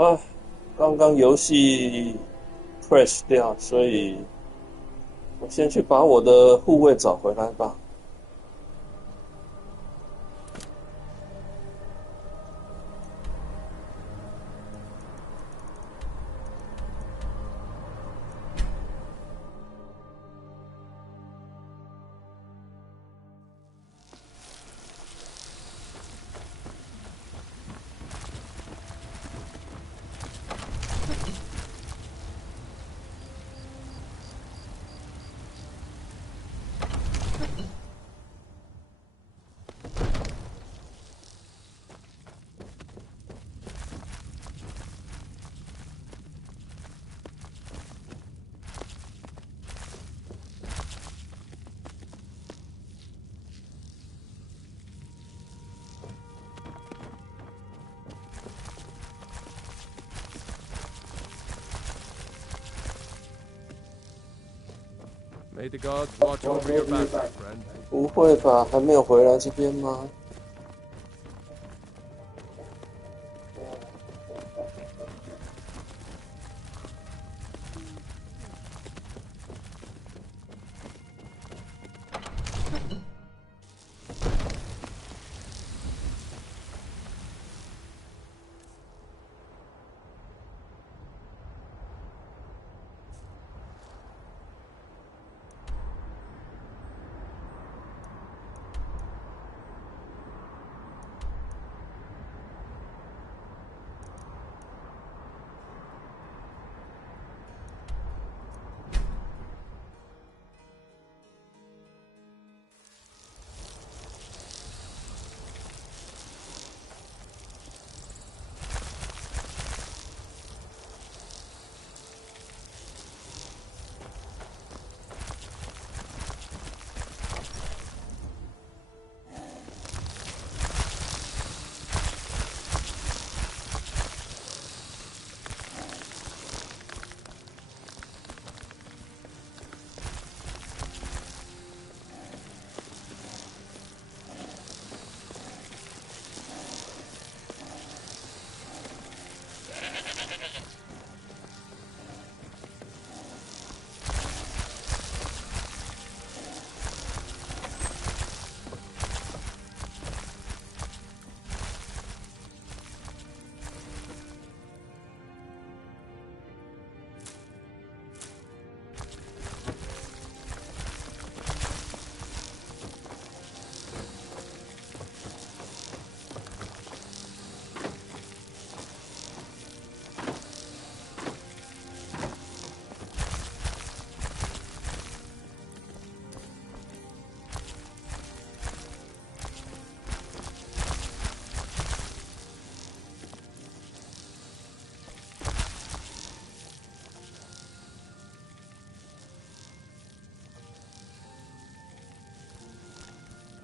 啊，刚刚游戏 crash 掉，所以我先去把我的护卫找回来吧。May the gods watch over your back, my friend. 不会吧？还没有回来这边吗？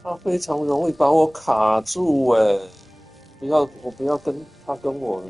他非常容易把我卡住哎！我不要跟他跟我了。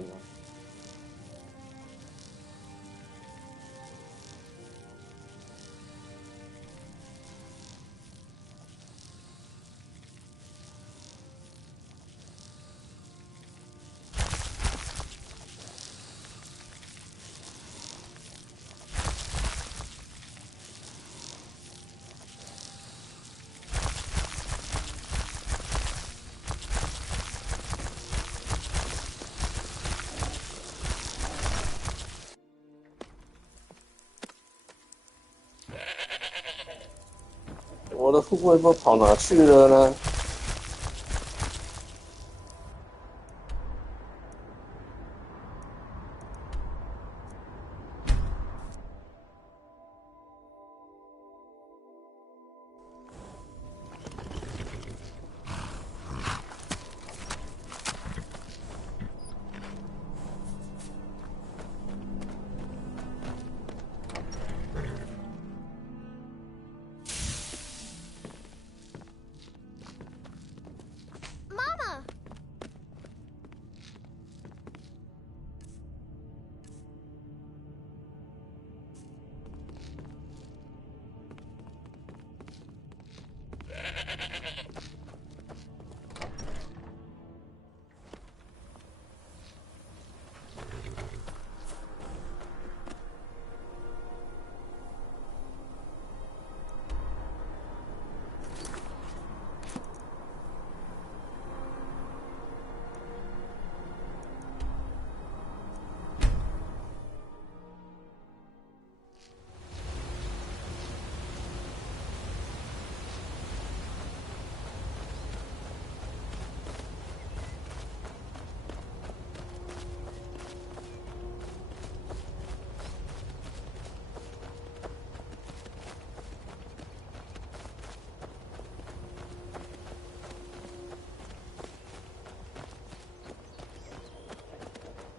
我的护卫都跑哪去了呢？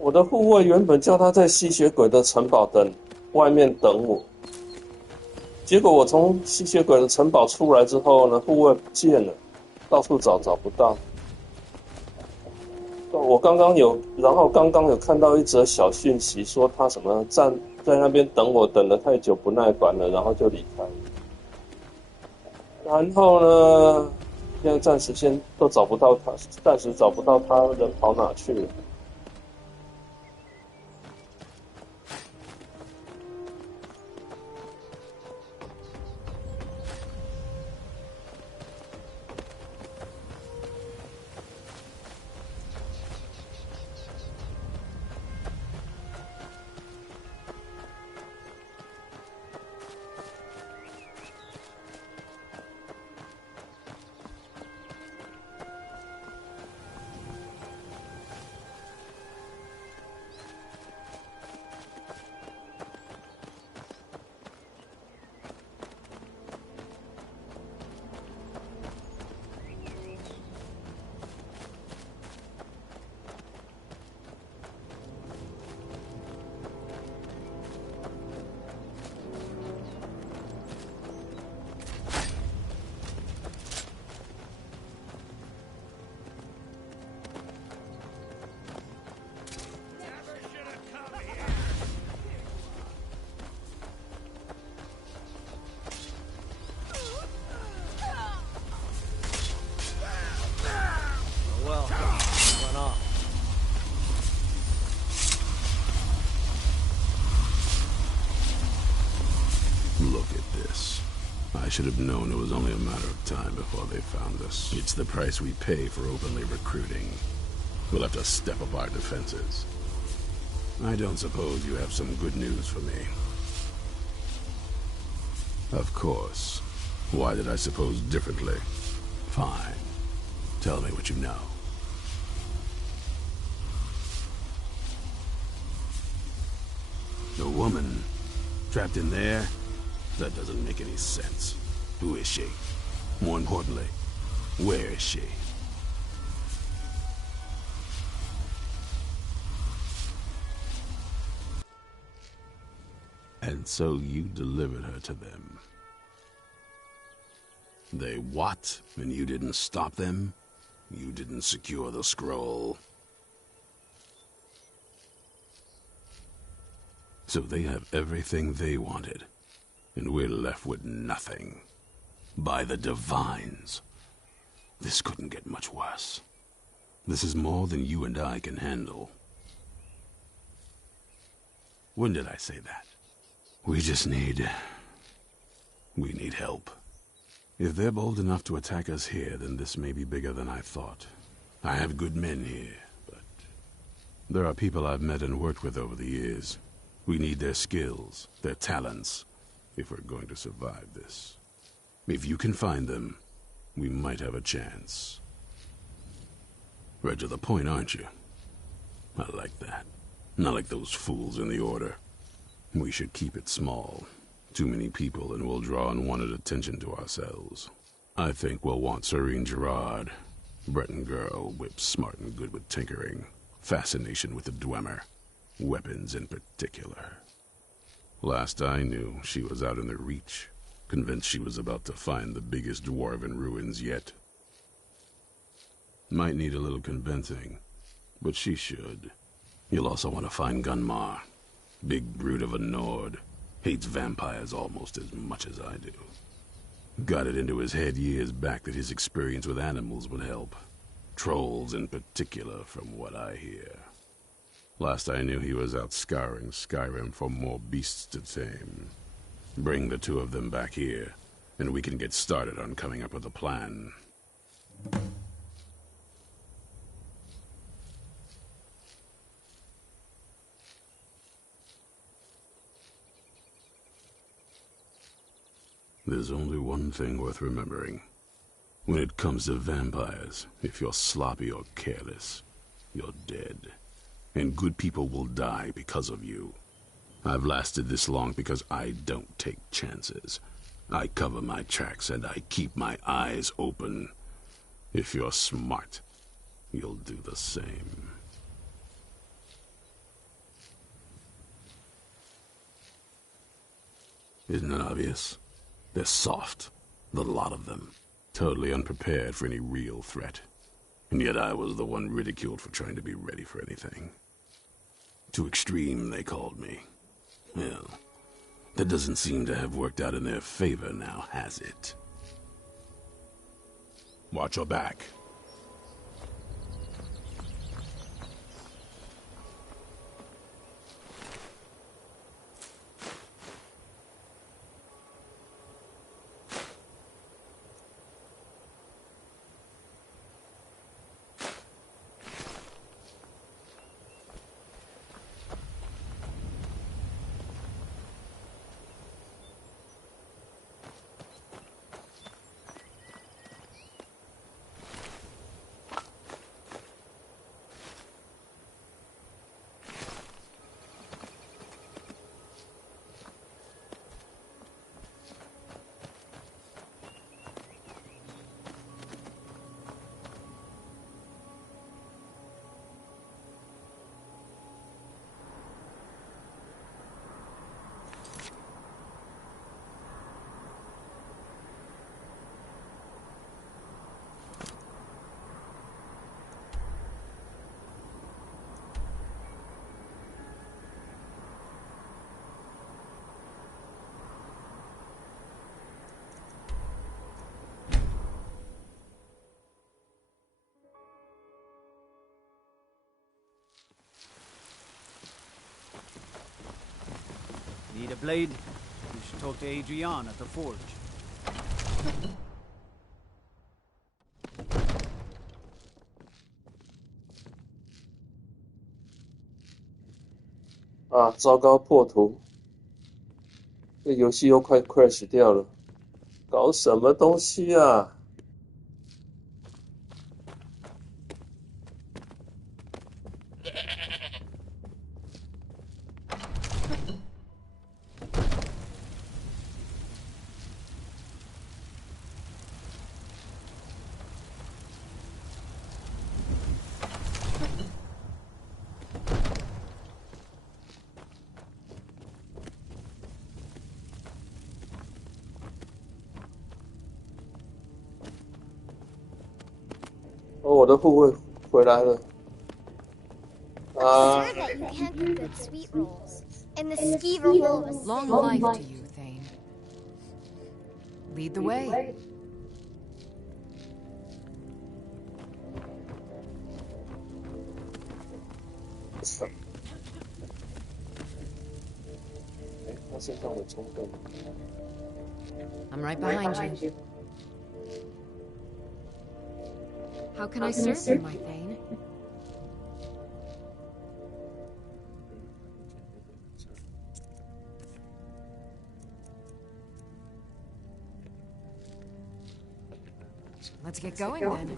我的护卫原本叫他在吸血鬼的城堡外面等我，结果我从吸血鬼的城堡出来之后呢，护卫不见了，到处找不到。我刚刚有看到一则小讯息，说他什么站在那边等我，等得太久不耐烦了，然后就离开。然后呢，现在暂时都找不到他，暂时找不到他，人跑哪去了？Look at this. I should have known it was only a matter of time before they found us. It's the price we pay for openly recruiting. We'll have to step up our defenses. I don't suppose you have some good news for me. Of course. Why did I suppose differently? Fine. Tell me what you know. A woman trapped in there? That doesn't make any sense. Who is she? More importantly, where is she? And so you delivered her to them. They what? And you didn't stop them? You didn't secure the scroll? So they have everything they wanted, and we're left with nothing. By the Divines. This couldn't get much worse. This is more than you and I can handle. When did I say that? We need help. If they're bold enough to attack us here, then this may be bigger than I thought. I have good men here, but there are people I've met and worked with over the years. We need their skills, their talents, if we're going to survive this. If you can find them, we might have a chance. Right to the point, aren't you? I like that. Not like those fools in the Order. We should keep it small. Too many people and we'll draw unwanted attention to ourselves. I think we'll want Serene Gerard. Breton girl, whip smart and good with tinkering. Fascination with the Dwemer. Weapons in particular. Last I knew, she was out in the Reach, convinced she was about to find the biggest dwarven ruins yet. Might need a little convincing, but she should. You'll also want to find Gunmar. Big brute of a Nord. Hates vampires almost as much as I do. Got it into his head years back that his experience with animals would help. Trolls in particular, from what I hear. Last I knew he was out scouring Skyrim for more beasts to tame. Bring the two of them back here, and we can get started on coming up with a plan. There's only one thing worth remembering. When it comes to vampires, if you're sloppy or careless, you're dead. And good people will die because of you. I've lasted this long because I don't take chances. I cover my tracks and I keep my eyes open. If you're smart, you'll do the same. Isn't it obvious? They're soft, the lot of them. Totally unprepared for any real threat. And yet I was the one ridiculed for trying to be ready for anything. Too extreme, they called me. Well, that doesn't seem to have worked out in their favor now, has it? Watch your back. Need a blade? You should talk to Adrian at the forge.啊，糟糕，破图！这游戏又快 crash 掉了，搞什么东西啊？哦，我的护卫回来了。啊！ It's that you can't do good sweet rolls. And the skeever hole was Long life to you, Thane. Lead the way. I'm right behind you. How can I serve you, my Thane? Let's get going then.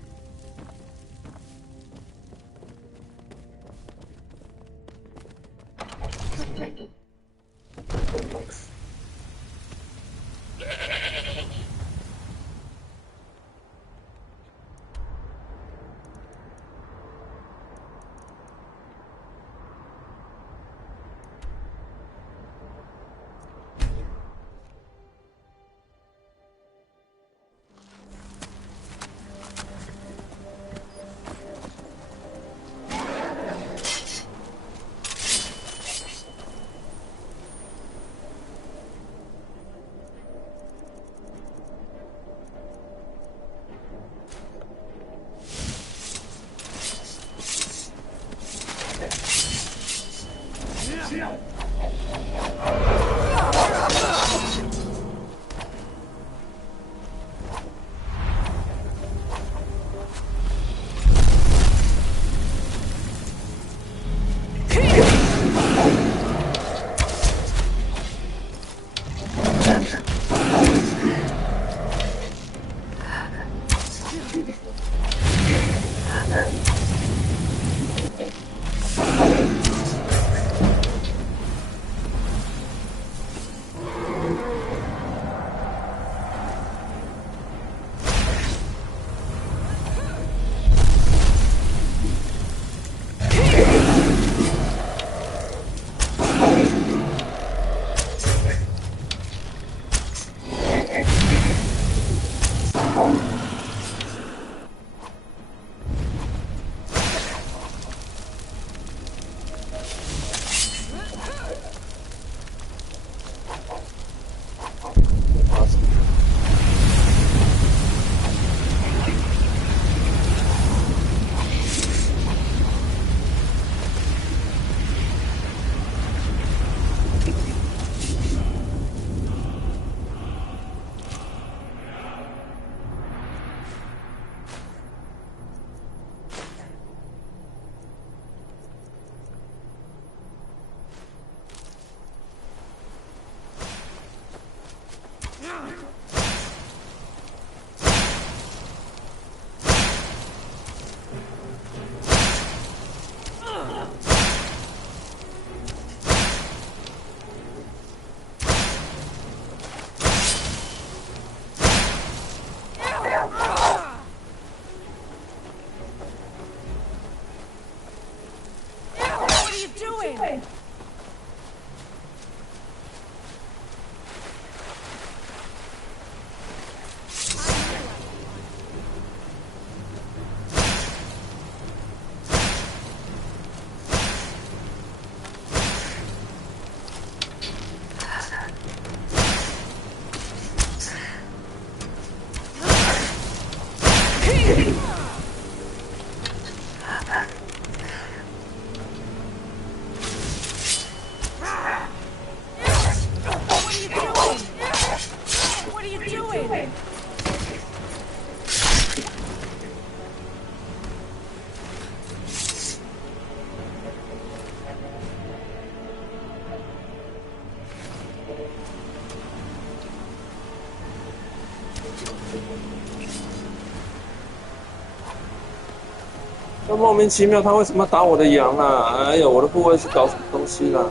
那莫名其妙，他为什么打我的羊啊？哎呀，我的护卫是搞什么东西啦？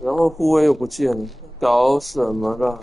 然后护卫又不见了，搞什么啦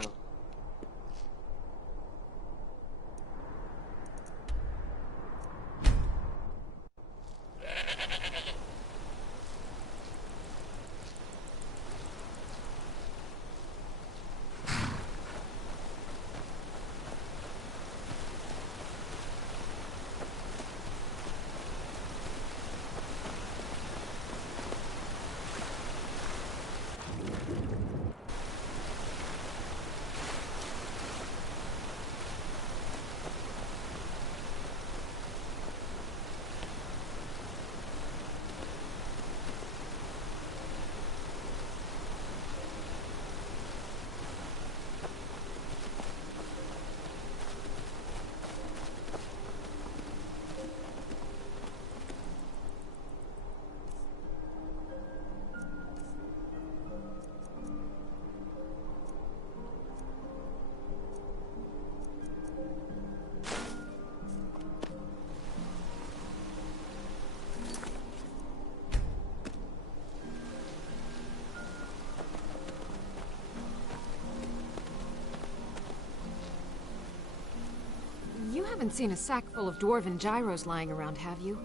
？You haven't seen a sack full of dwarven gyros lying around, have you?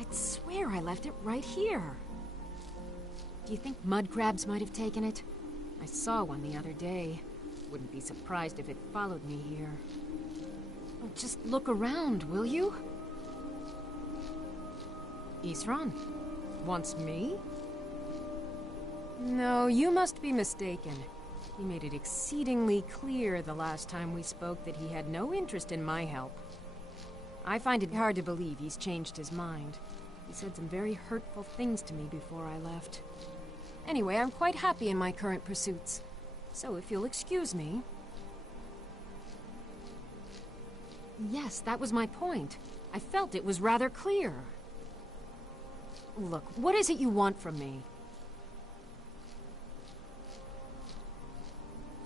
I'd swear I left it right here. Do you think mud crabs might have taken it? I saw one the other day. Wouldn't be surprised if it followed me here. Oh, just look around, will you? Isran? Wants me? No, you must be mistaken. He made it exceedingly clear the last time we spoke that he had no interest in my help. I find it hard to believe he's changed his mind. He said some very hurtful things to me before I left. Anyway, I'm quite happy in my current pursuits. So if you'll excuse me... Yes, that was my point. I felt it was rather clear. Look, what is it you want from me?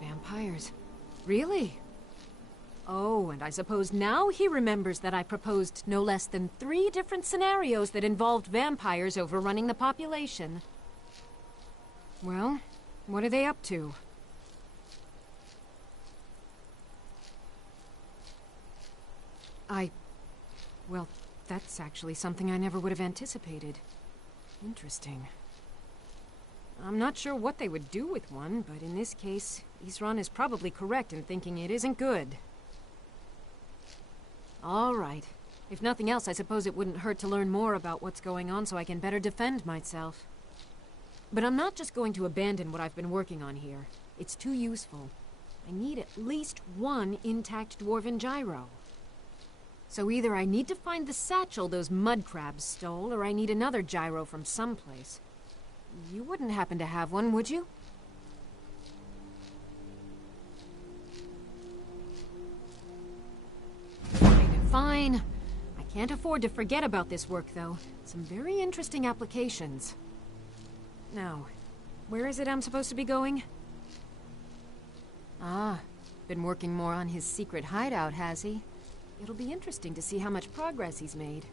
Vampires. Really? Oh, and I suppose now he remembers that I proposed no less than 3 different scenarios that involved vampires overrunning the population. Well, what are they up to? Well, that's actually something I never would have anticipated. Interesting. I'm not sure what they would do with one, but in this case, Isran is probably correct in thinking it isn't good. All right. If nothing else, I suppose it wouldn't hurt to learn more about what's going on so I can better defend myself. But I'm not just going to abandon what I've been working on here. It's too useful. I need at least 1 intact dwarven gyro. So either I need to find the satchel those mud crabs stole, or I need another gyro from someplace. You wouldn't happen to have one, would you? Fine. I Can't afford to forget about this work, though. Some very interesting applications. Now, where is it I'm supposed to be going? Ah, been working more on his secret hideout, has he? It'll be interesting to see how much progress he's made.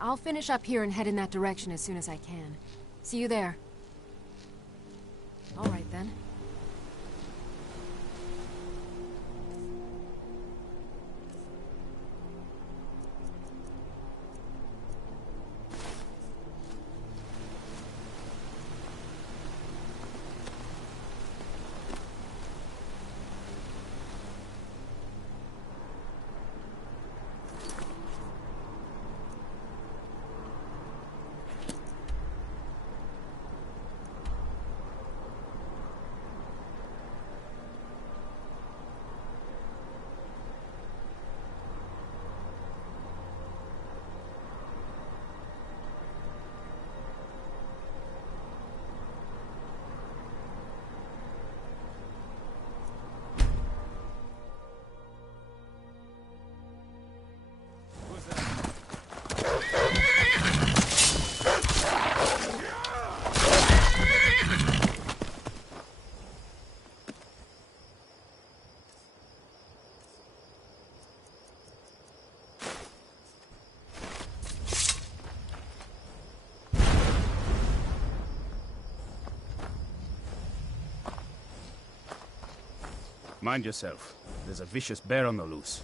I'll finish up here and head in that direction as soon as I can. See you there. All right, then. Mind yourself. There's a vicious bear on the loose.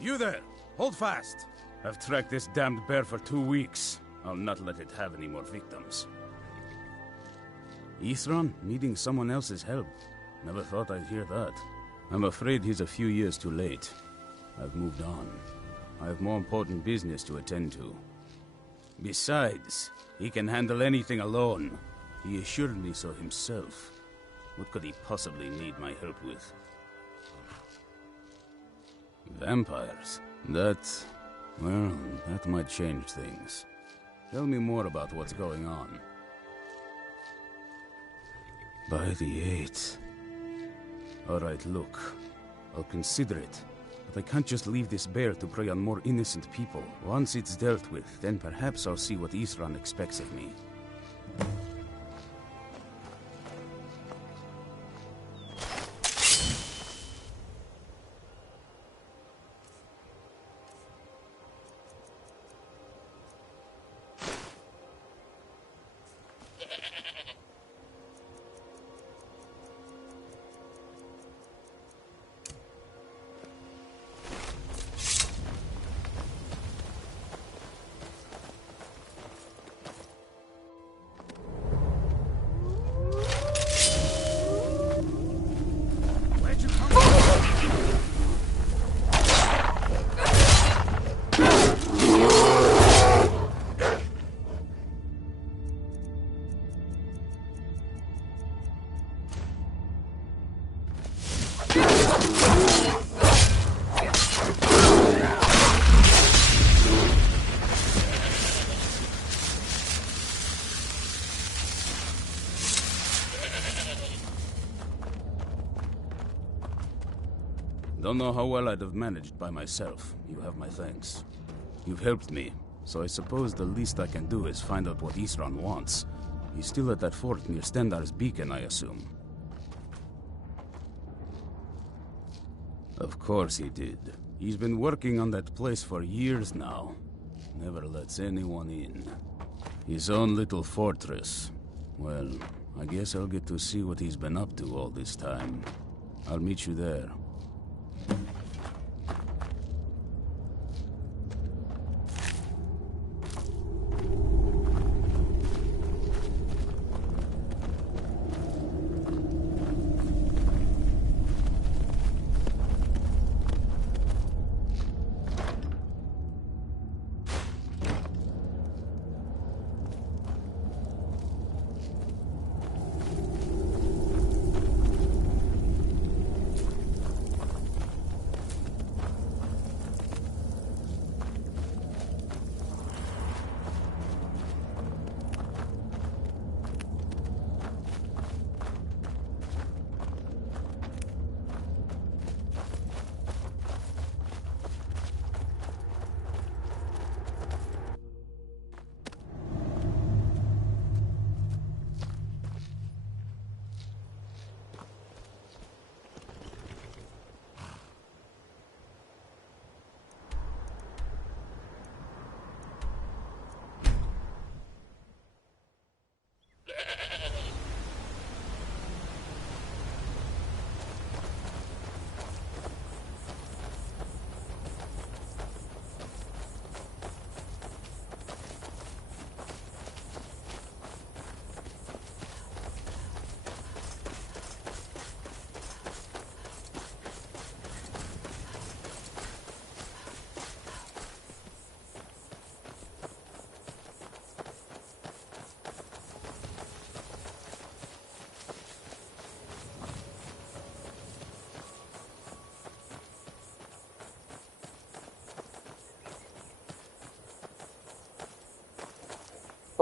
You there! Hold fast! I've tracked this damned bear for 2 weeks. I'll not let it have any more victims. Ithron needing someone else's help. Never thought I'd hear that. I'm afraid he's a few years too late. I've moved on. I have more important business to attend to. Besides, he can handle anything alone. He assured me so himself. What could he possibly need my help with? Vampires? That might change things. Tell me more about what's going on. By the 8th. Alright, look. I'll consider it. But I can't just leave this bear to prey on more innocent people. Once it's dealt with, then perhaps I'll see what Ithran expects of me. Don't know how well I'd have managed by myself. You have my thanks. You've helped me, so I suppose the least I can do is find out what Ithran wants. He's still at that fort near Stendar's beacon, I assume. Of course he did. He's been working on that place for years now. Never lets anyone in. His own little fortress. Well, I guess I'll get to see what he's been up to all this time. I'll meet you there.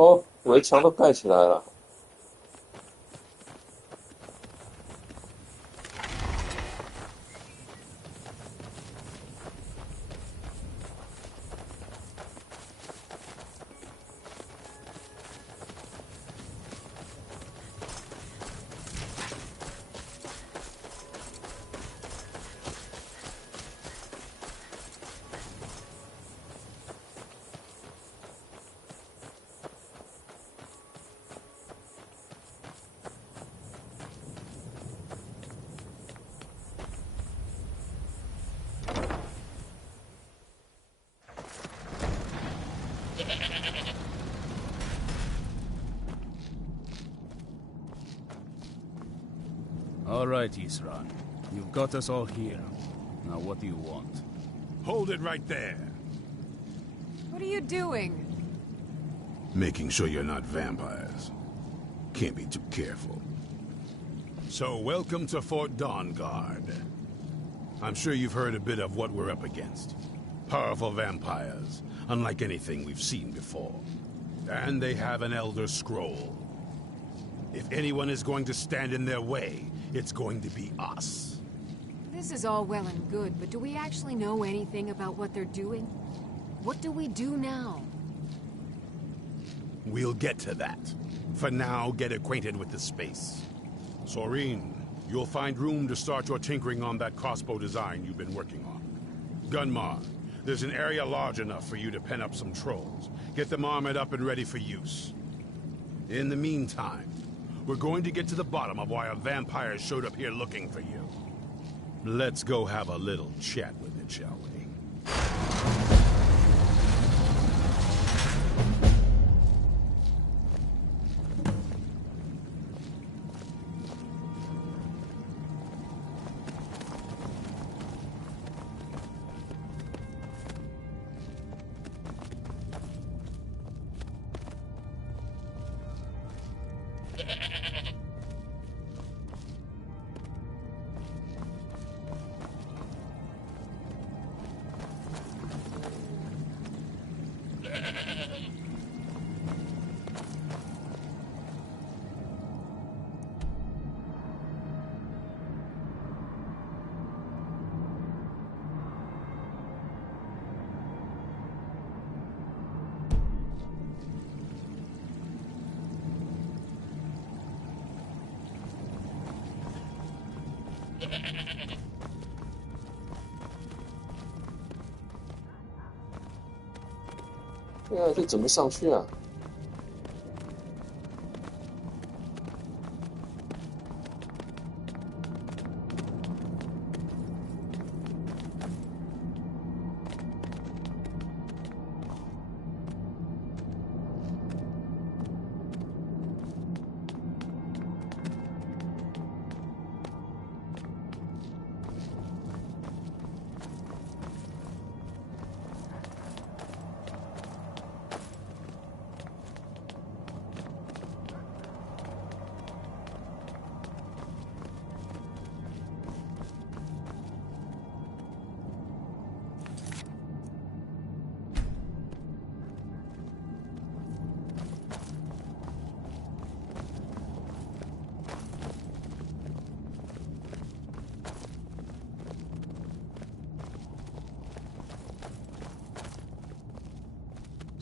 哦，围墙都盖起来了。All right, Isran. You've got us all here. Now what do you want? Hold it right there. What are you doing? Making sure you're not vampires. Can't be too careful. So, welcome to Fort Dawnguard. I'm sure you've heard a bit of what we're up against. Powerful vampires, unlike anything we've seen before. And they have an Elder Scroll. If anyone is going to stand in their way, it's going to be us. This is all well and good, but do we actually know anything about what they're doing? What do we do now? We'll get to that. For now, get acquainted with the space. Soreen, you'll find room to start your tinkering on that crossbow design you've been working on. Gunmar, there's an area large enough for you to pen up some trolls. Get them armored up and ready for use. In the meantime, we're going to get to the bottom of why a vampire showed up here looking for you. Let's go have a little chat with it, shall we?对啊，这怎么上去啊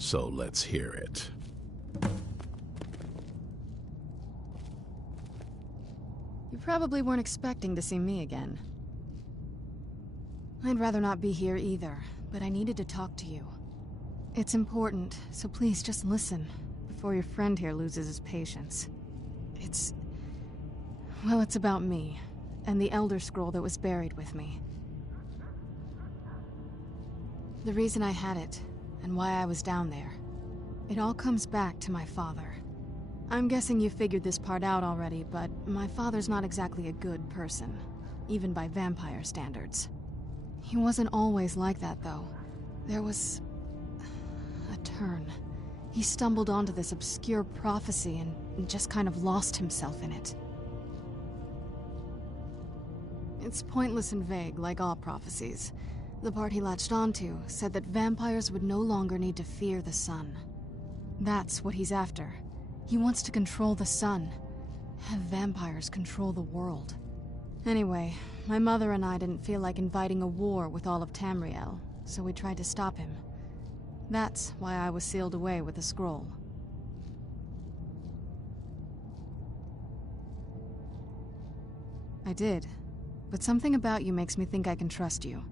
？So let's hear it. You probably weren't expecting to see me again. I'd rather not be here either, but I needed to talk to you. It's important, so please just listen, before your friend here loses his patience. Well, it's about me, and the Elder Scroll that was buried with me. The reason I had it, and why I was down there. It all comes back to my father. I'm guessing you figured this part out already, but my father's not exactly a good person, even by vampire standards. He wasn't always like that, though. There was a turn. He stumbled onto this obscure prophecy and just kind of lost himself in it. It's pointless and vague, like all prophecies. The part he latched onto said that vampires would no longer need to fear the sun. That's what he's after. He wants to control the sun. Have vampires control the world. Anyway, my mother and I didn't feel like inviting a war with all of Tamriel, so we tried to stop him. That's why I was sealed away with a scroll. I did, but something about you makes me think I can trust you.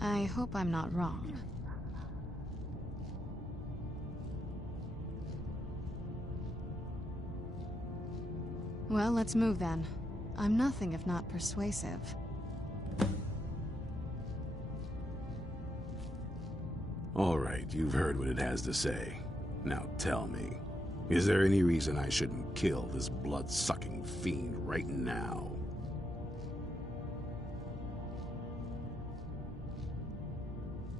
I hope I'm not wrong. Well, let's move then. I'm nothing if not persuasive. All right, you've heard what it has to say. Now tell me, is there any reason I shouldn't kill this blood-sucking fiend right now?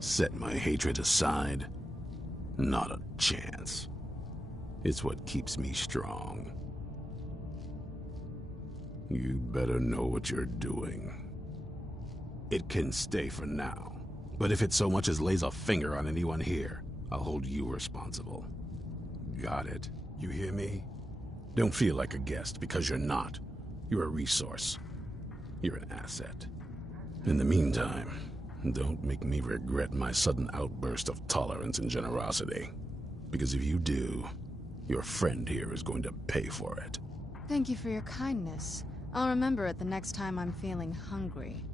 Set my hatred aside? Not a chance. It's what keeps me strong. You better know what you're doing. It can stay for now, but if it so much as lays a finger on anyone here, I'll hold you responsible. Got it? You hear me? Don't feel like a guest, because you're not. You're a resource. You're an asset. In the meantime, don't make me regret my sudden outburst of tolerance and generosity. Because if you do, your friend here is going to pay for it. Thank you for your kindness. I'll remember it the next time I'm feeling hungry.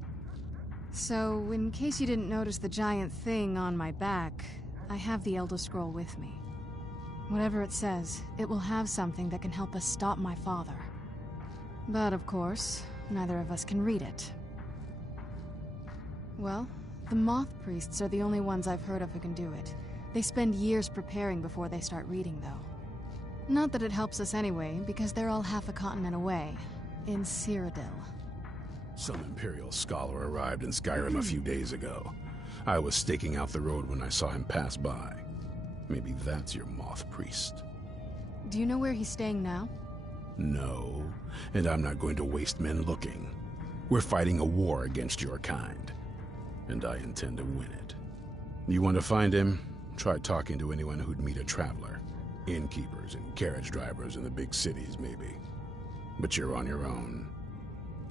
So, in case you didn't notice the giant thing on my back, I have the Elder Scroll with me. Whatever it says, it will have something that can help us stop my father. But of course, neither of us can read it. Well, the Moth Priests are the only ones I've heard of who can do it. They spend years preparing before they start reading, though. Not that it helps us anyway, because they're all half a continent away, in Cyrodiil. Some Imperial scholar arrived in Skyrim a few days ago. I was staking out the road when I saw him pass by. Maybe that's your Moth Priest. Do you know where he's staying now? No, and I'm not going to waste men looking. We're fighting a war against your kind, and I intend to win it. You want to find him? Try talking to anyone who'd meet a traveler. Innkeepers and carriage drivers in the big cities, maybe. But you're on your own.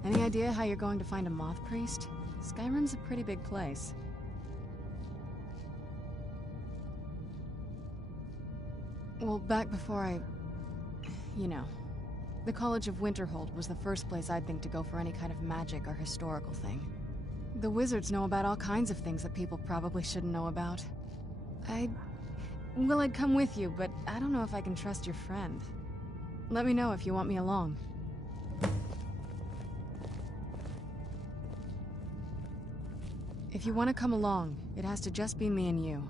Any idea how you're going to find a Moth Priest? Skyrim's a pretty big place. Well, back before you know, the College of Winterhold was the first place I'd think to go for any kind of magic or historical thing. The wizards know about all kinds of things that people probably shouldn't know about. I'd come with you, but I don't know if I can trust your friend. Let me know if you want me along. If you want to come along, it has to just be me and you.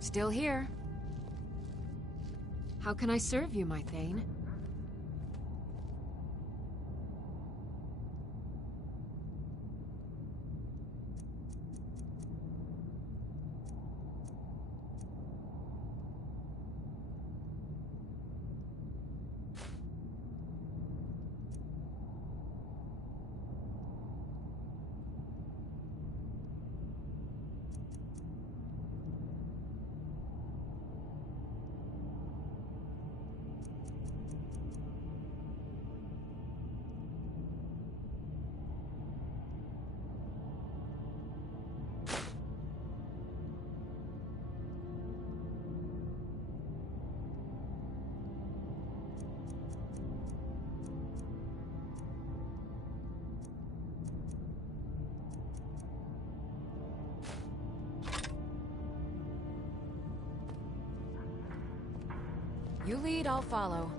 Still here. How can I serve you, my Thane? You lead, I'll follow.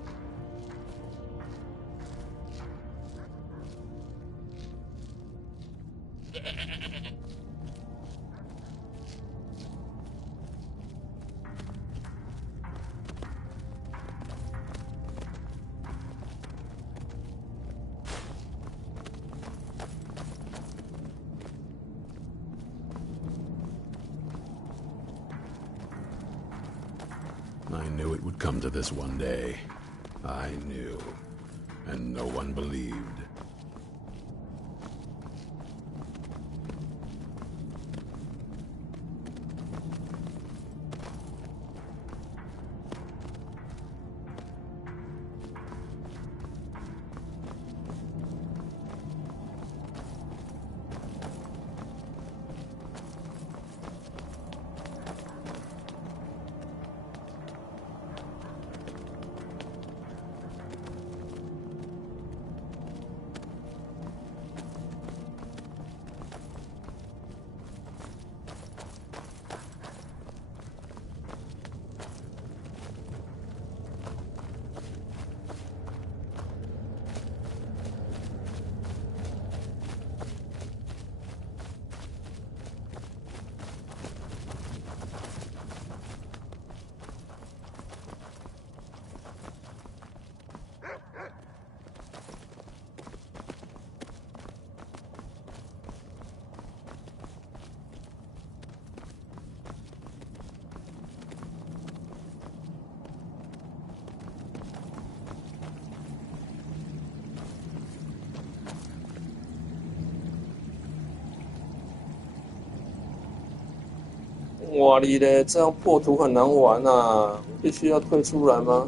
I knew it would come to this one day. I knew. and no one believed.哇哩嘞，这样破图很难玩啊！必须要退出来吗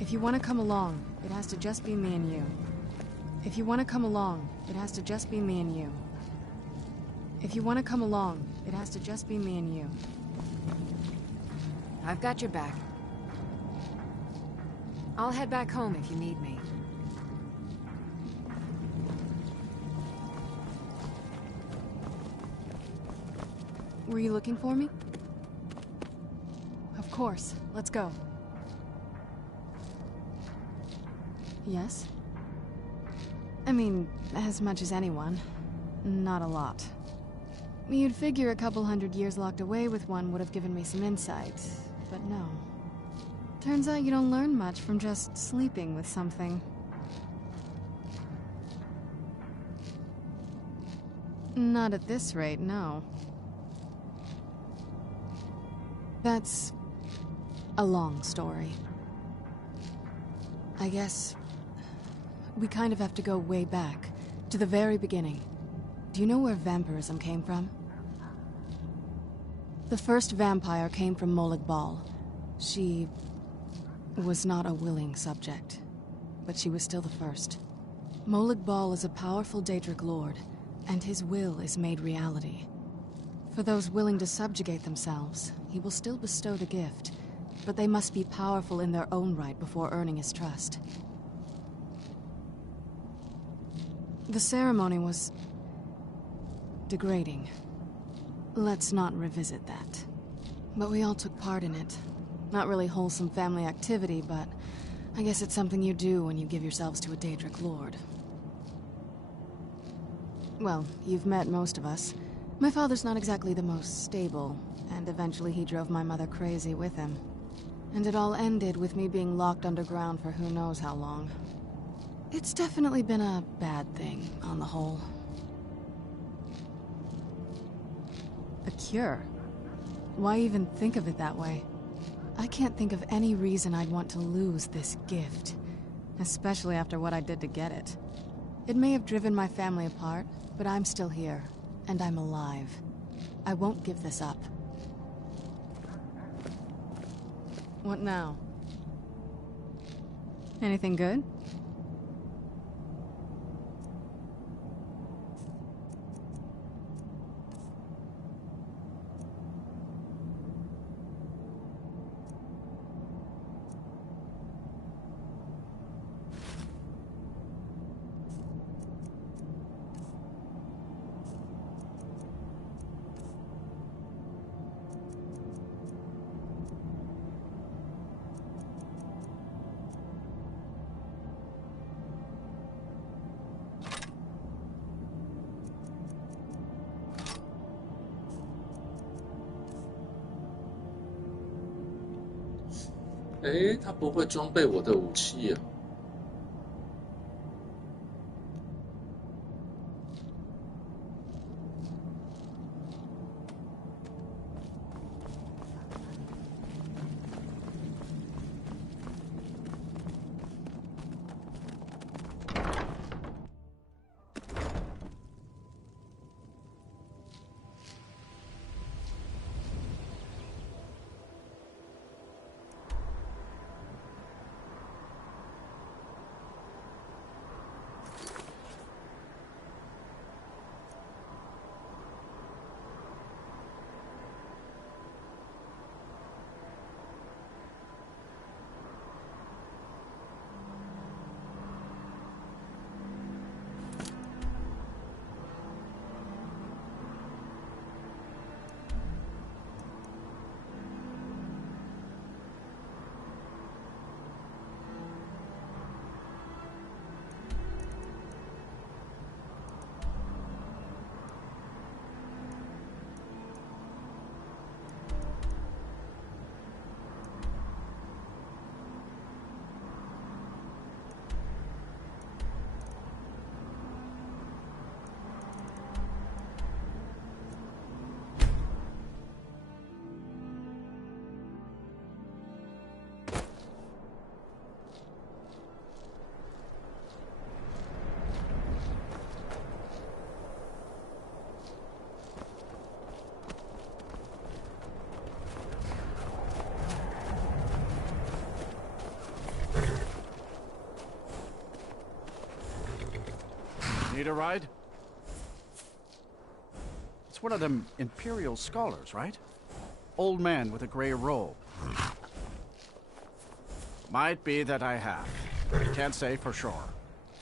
？If you want to come along, it has to just be me and you. If you want to come along, it has to just be me and you. If you want to come along, it has to just be me and you. I've got your back. I'll head back home if you need me. Were you looking for me? Of course. Let's go. Yes? I mean, as much as anyone. Not a lot. You'd figure a couple 100 years locked away with one would have given me some insight, but no. Turns out you don't learn much from just sleeping with something. Not at this rate, no. That's a long story. I guess we kind of have to go way back, to the very beginning. Do you know where vampirism came from? The first vampire came from Molag Bal. She was not a willing subject, but she was still the first. Molag Bal is a powerful Daedric lord, and his will is made reality. For those willing to subjugate themselves, he will still bestow the gift, but they must be powerful in their own right before earning his trust. The ceremony was degrading. Let's not revisit that. But we all took part in it. Not really wholesome family activity, but I guess it's something you do when you give yourselves to a Daedric lord. Well, you've met most of us. My father's not exactly the most stable, and eventually he drove my mother crazy with him. And it all ended with me being locked underground for who knows how long. It's definitely been a bad thing, on the whole. A cure? Why even think of it that way? I can't think of any reason I'd want to lose this gift. Especially after what I did to get it. It may have driven my family apart, but I'm still here. And I'm alive. I won't give this up. What now? Anything good? 诶，他不会装备我的武器啊。Need a ride? It's one of them Imperial scholars, right? Old man with a gray robe. Might be that I have. Can't say for sure.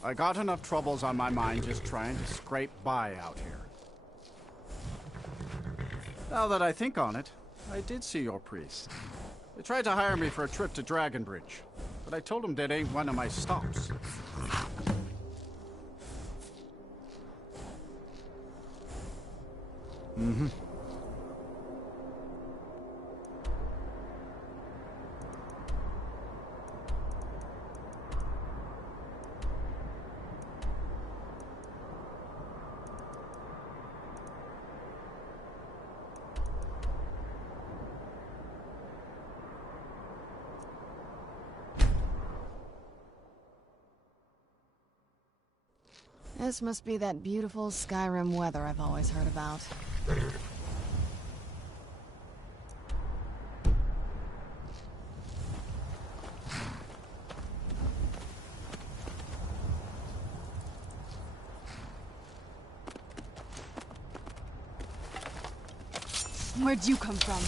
I got enough troubles on my mind just trying to scrape by out here. Now that I think on it, I did see your priest. They tried to hire me for a trip to Dragonbridge, but I told them that ain't one of my stops. Mm-hmm. This must be that beautiful Skyrim weather I've always heard about. Where'd you come from?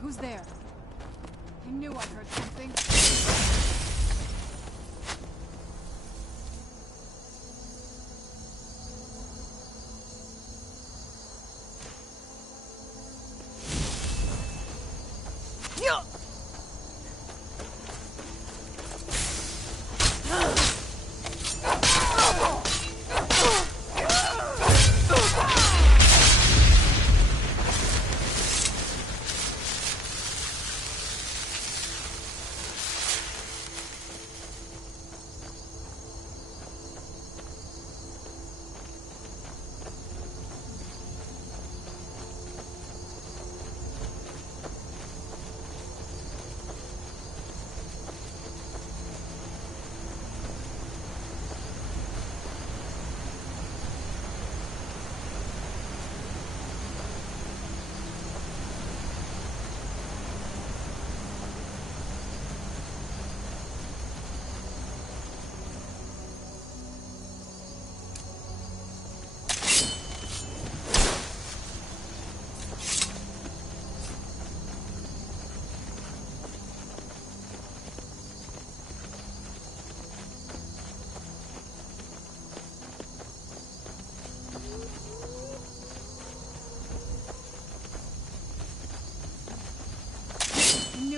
Who's there? I knew I heard something.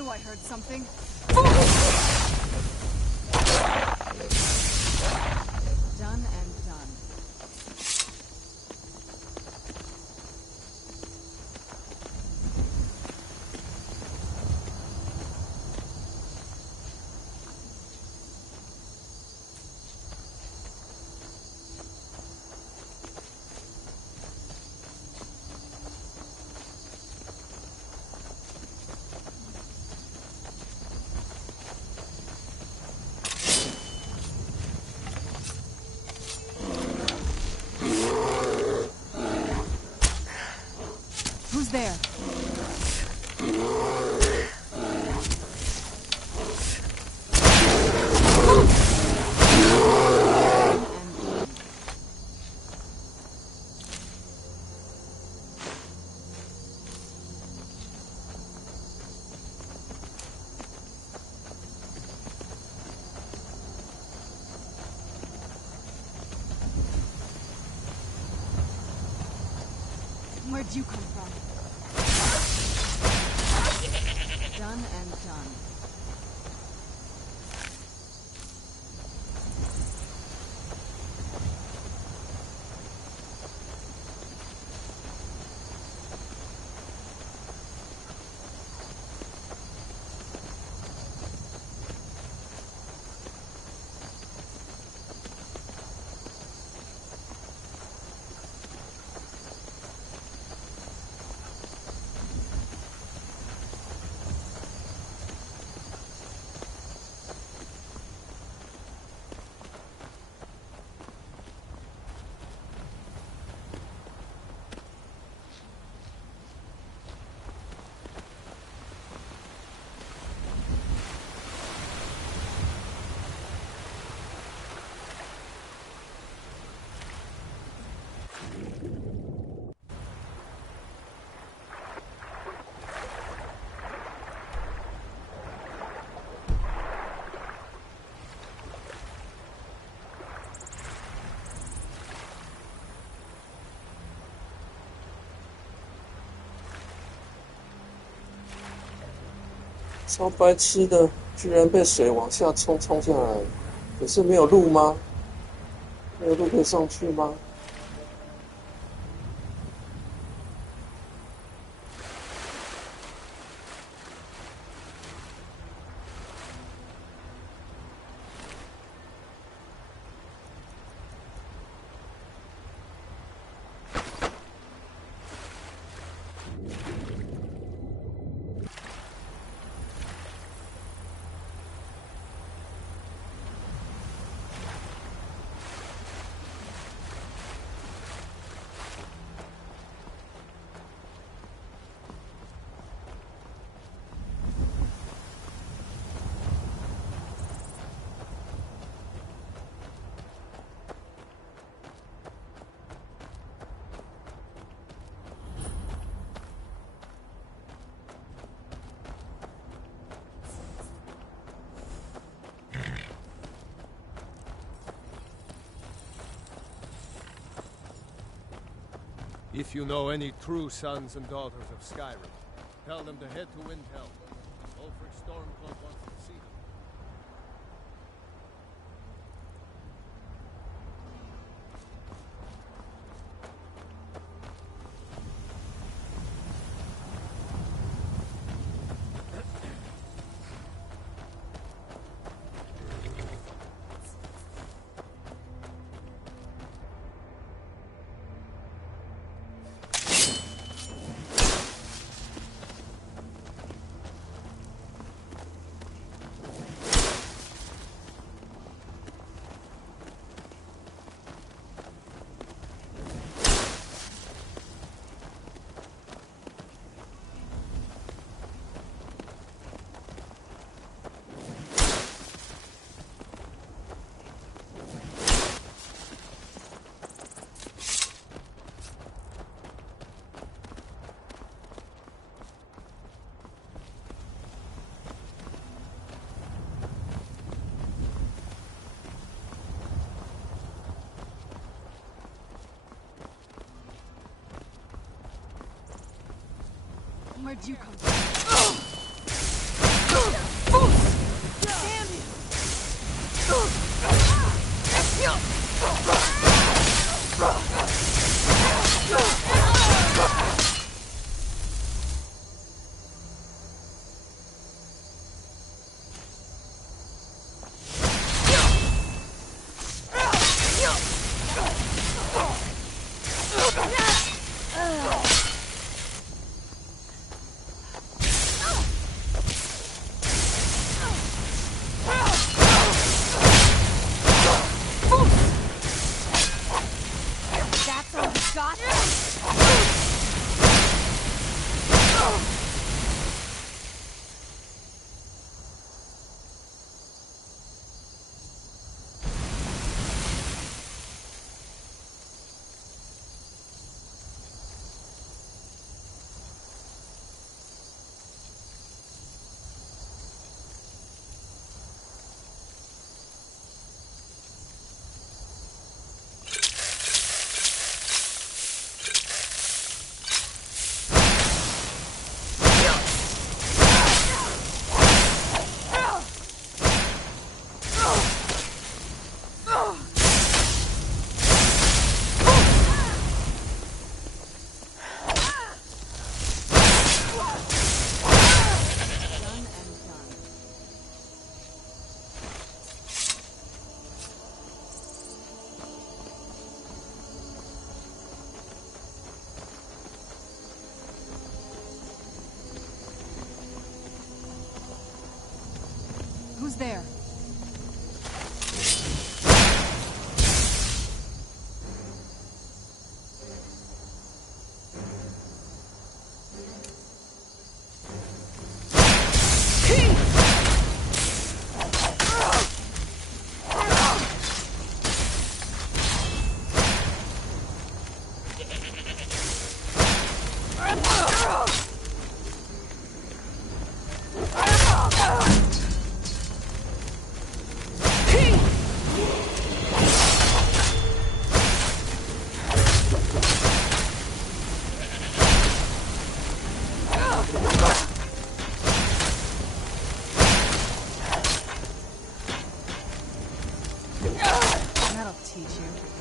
knew I heard something. Done and done. Who's there? Where'd you come from? Done and done.超白痴的，居然被水往下冲下来，可是没有路吗？没有路可以上去吗？If you know any true sons and daughters of Skyrim, tell them to head to Windhelm. Ulfric Stormcloak wants to see them. Where'd you come from? Who's there? That'll teach you.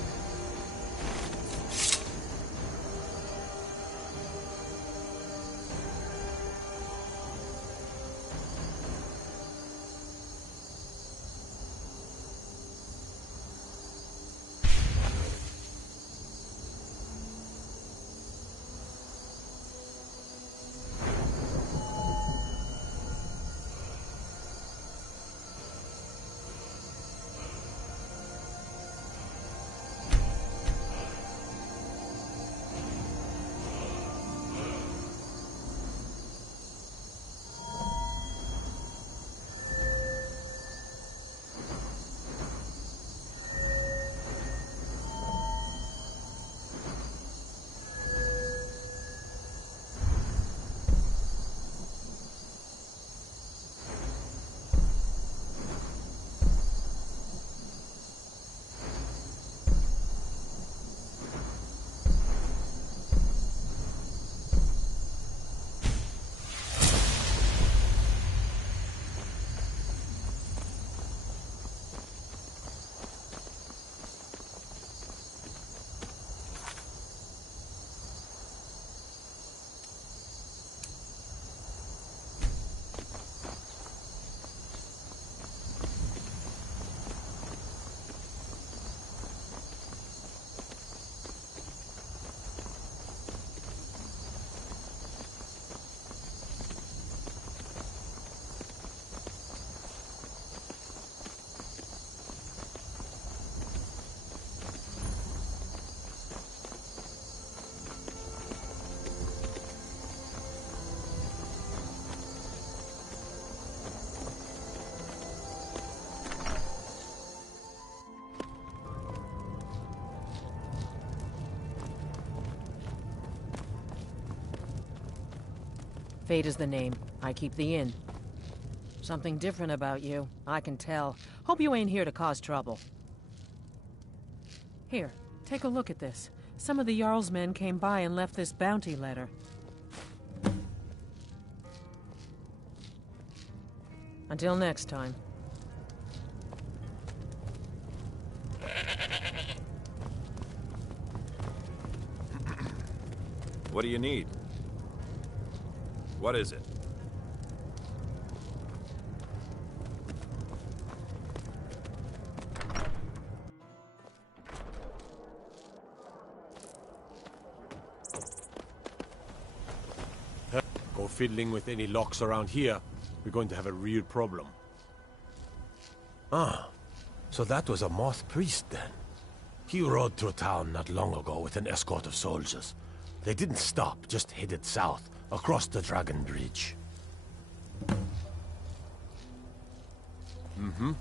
Fate is the name. I keep the inn. Something different about you. I can tell. Hope you ain't here to cause trouble. Here, take a look at this. Some of the Jarl's men came by and left this bounty letter. Until next time. What do you need? What is it? Go fiddling with any locks around here, we're going to have a real problem. Ah, so that was a moth priest then. He rode through town not long ago with an escort of soldiers. They didn't stop, just headed south, across the Dragon Bridge. Mm-hmm.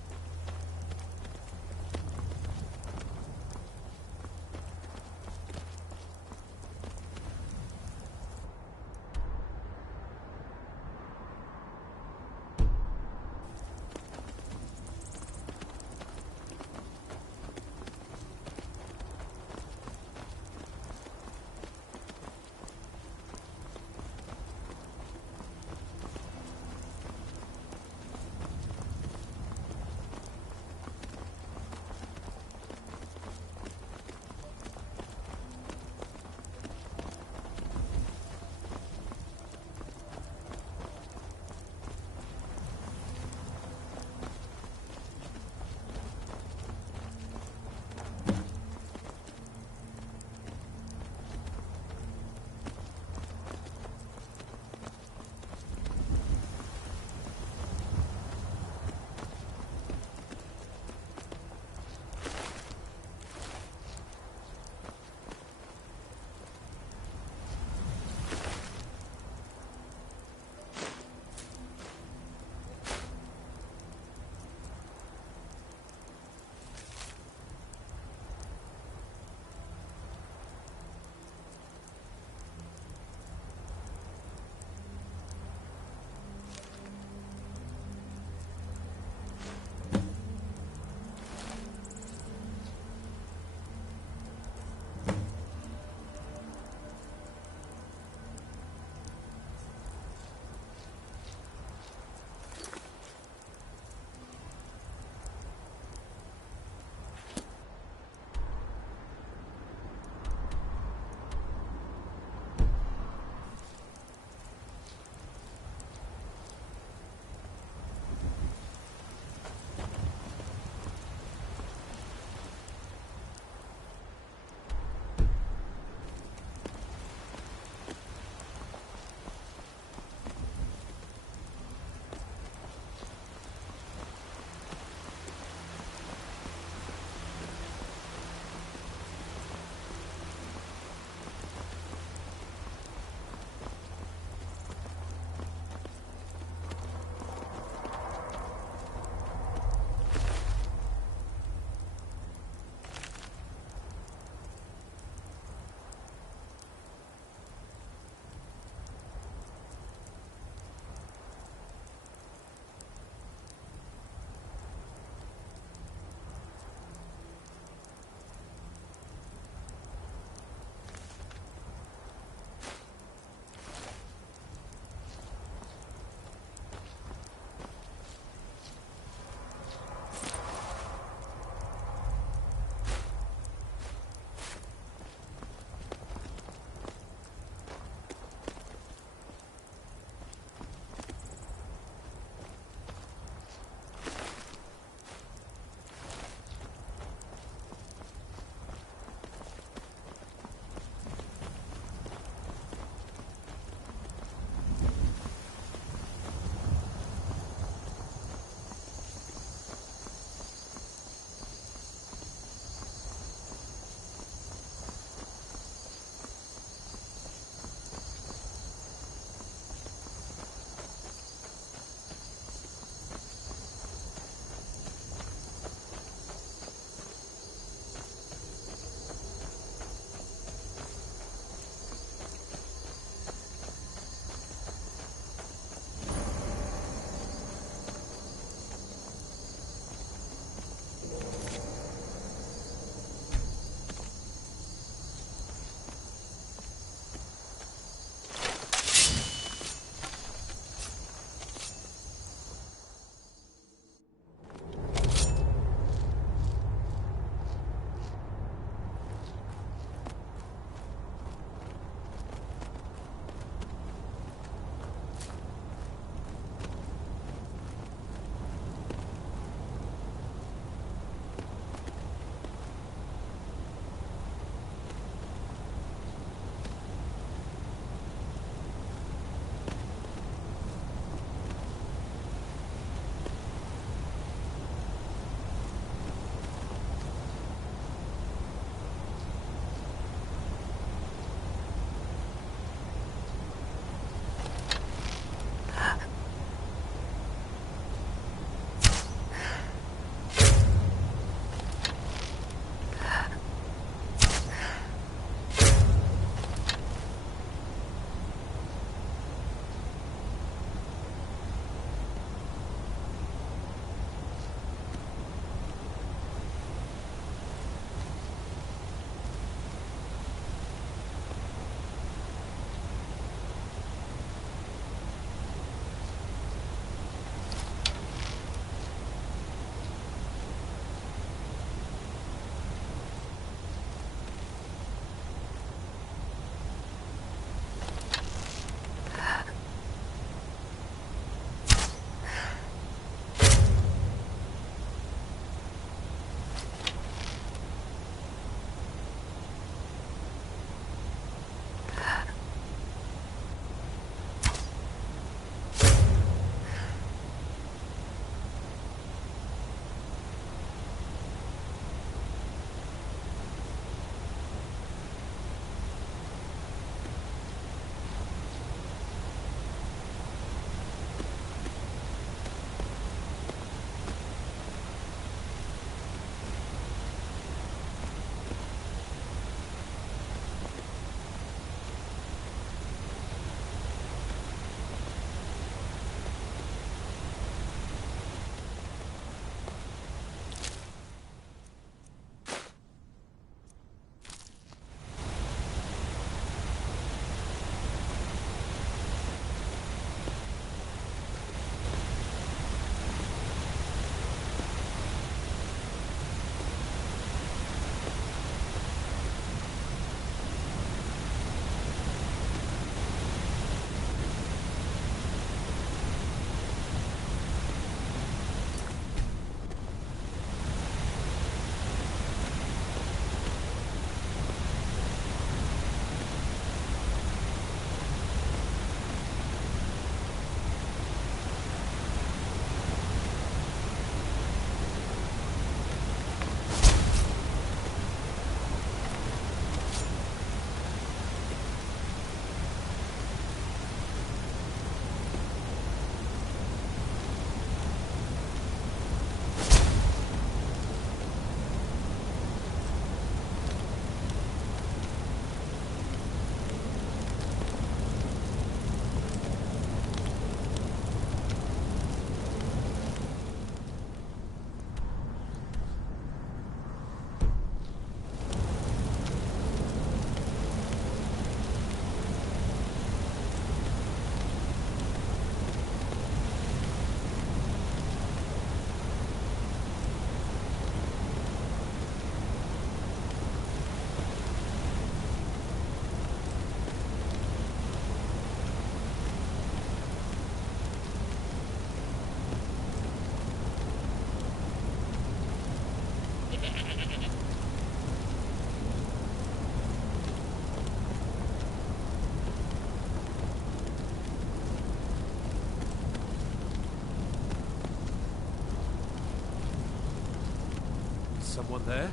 Someone there?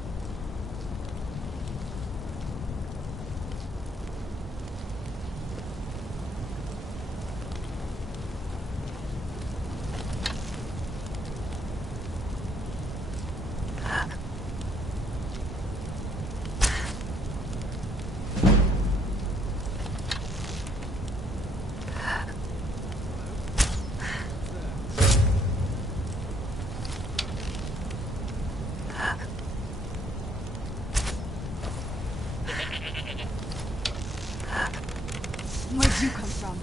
Where'd you come from?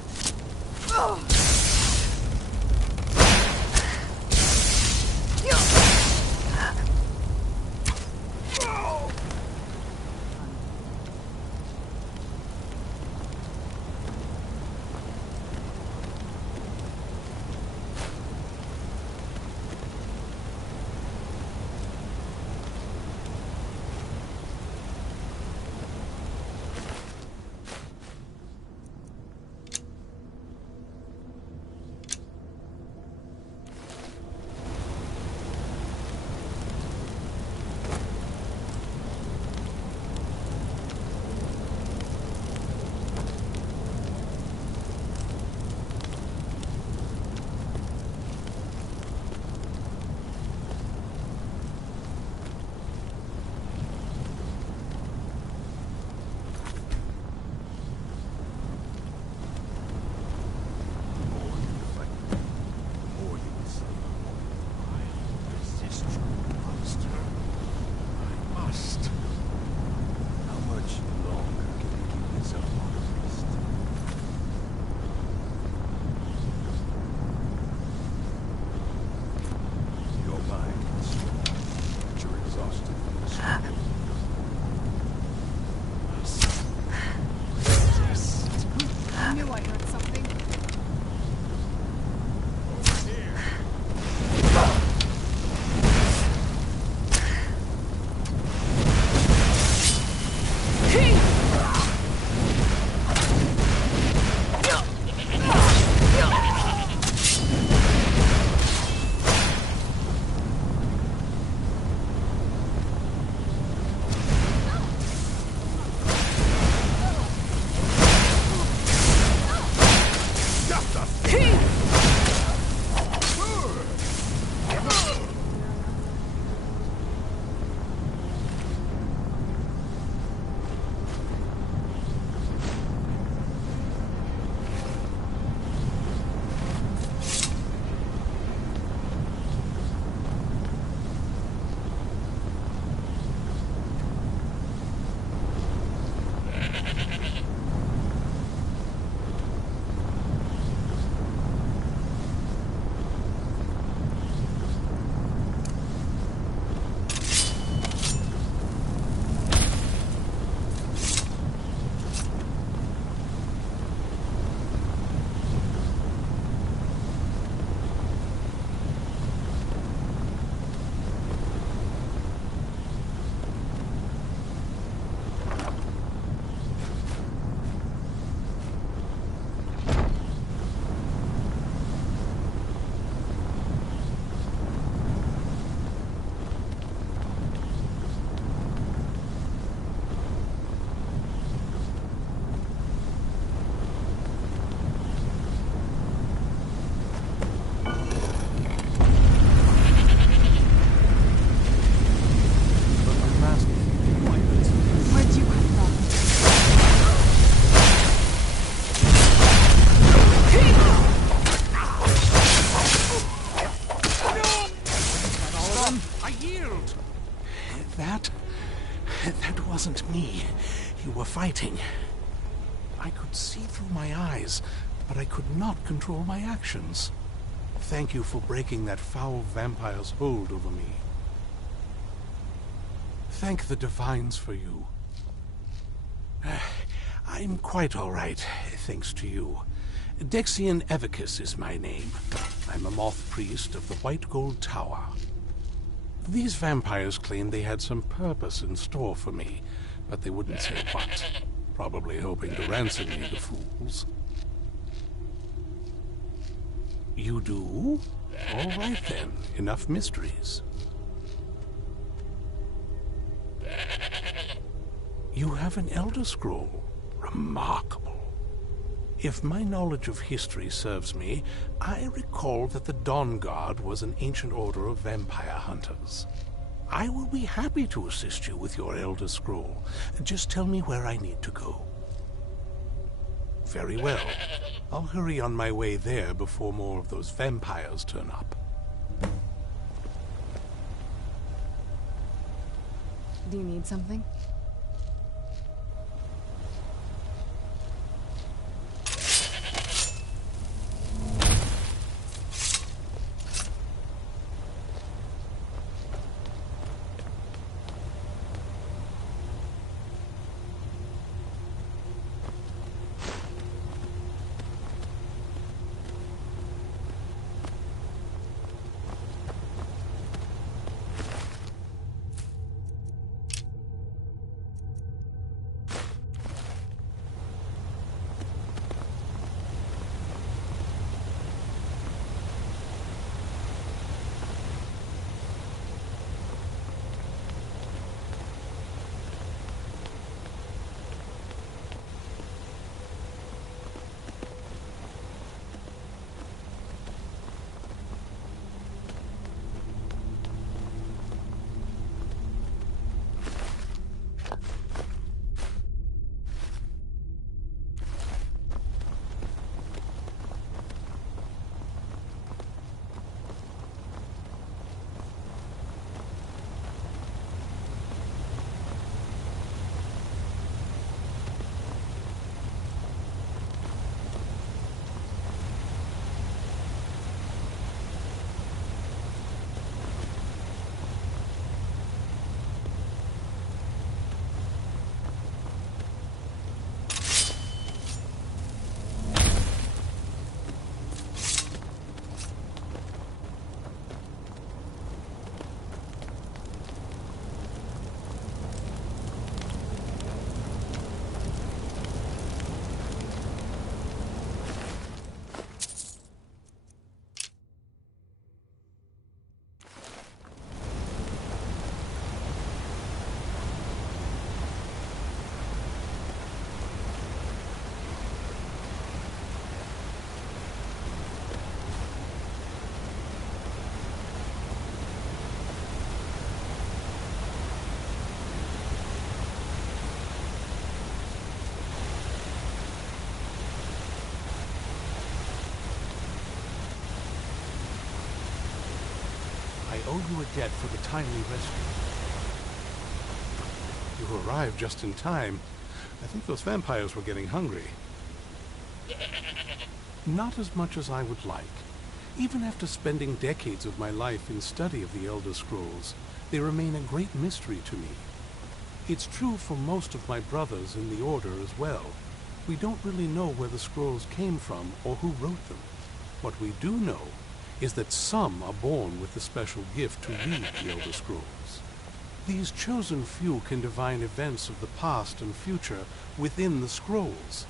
That wasn't me. You were fighting. I could see through my eyes, but I could not control my actions. Thank you for breaking that foul vampire's hold over me. Thank the Divines for you. I'm quite all right, thanks to you. Dexian Evicus is my name. I'm a moth priest of the White Gold Tower. These vampires claimed they had some purpose in store for me, but they wouldn't say what. Probably hoping to ransom me, the fools. You do? All right then, enough mysteries. You have an Elder Scroll. Remarkable. If my knowledge of history serves me, I recall that the Dawn Guard was an ancient order of vampire hunters. I will be happy to assist you with your Elder Scroll. Just tell me where I need to go. Very well. I'll hurry on my way there before more of those vampires turn up. Do you need something? I owe you a debt for the timely rescue. You arrived just in time. I think those vampires were getting hungry. Not as much as I would like. Even after spending decades of my life in study of the Elder Scrolls, they remain a great mystery to me. It's true for most of my brothers in the Order as well. We don't really know where the scrolls came from or who wrote them. What we do know is that some are born with the special gift to read the Elder Scrolls. These chosen few can divine events of the past and future within the scrolls,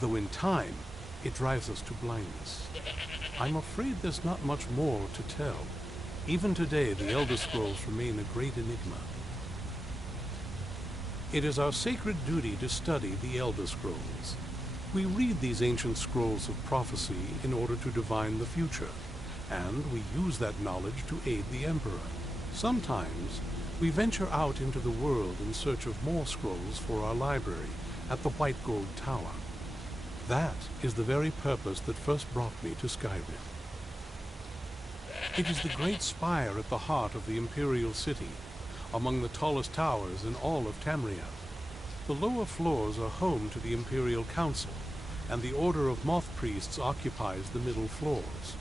though in time it drives us to blindness. I'm afraid there's not much more to tell. Even today, the Elder Scrolls remain a great enigma. It is our sacred duty to study the Elder Scrolls. We read these ancient scrolls of prophecy in order to divine the future, and we use that knowledge to aid the Emperor. Sometimes, we venture out into the world in search of more scrolls for our library at the White Gold Tower. That is the very purpose that first brought me to Skyrim. It is the great spire at the heart of the Imperial City, among the tallest towers in all of Tamriel. The lower floors are home to the Imperial Council, and the Order of Moth Priests occupies the middle floors.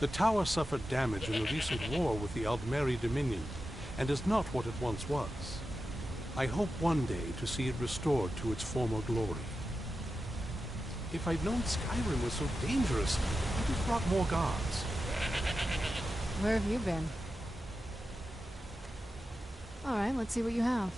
The tower suffered damage in the recent war with the Aldmeri Dominion, and is not what it once was. I hope one day to see it restored to its former glory. If I'd known Skyrim was so dangerous, I'd have brought more guards. Where have you been? All right, let's see what you have.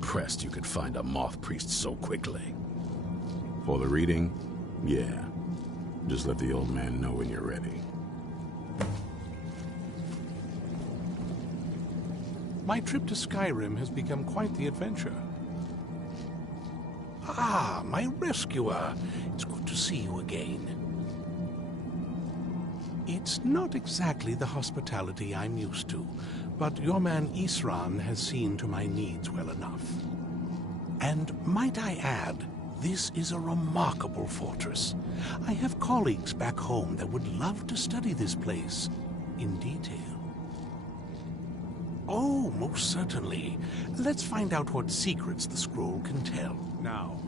impressed you could find a moth priest so quickly. For the reading, yeah. Just let the old man know when you're ready. My trip to Skyrim has become quite the adventure. Ah, my rescuer. It's good to see you again. It's not exactly the hospitality I'm used to, but your man Isran has seen to my needs well enough. And might I add, this is a remarkable fortress. I have colleagues back home that would love to study this place in detail. Oh, most certainly. Let's find out what secrets the scroll can tell. Now,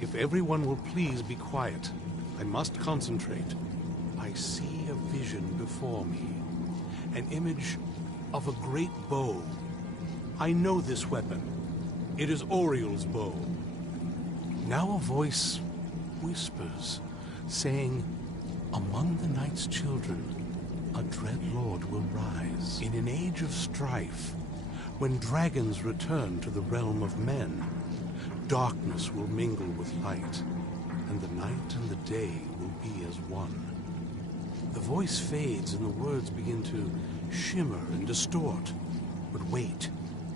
if everyone will please be quiet, I must concentrate. I see a vision before me. An image of a great bow. I know this weapon. It is Oriel's bow. Now a voice whispers, saying, among the night's children, a dread lord will rise. In an age of strife, when dragons return to the realm of men, darkness will mingle with light, and the night and the day will be as one. The voice fades and the words begin to shimmer and distort. But wait,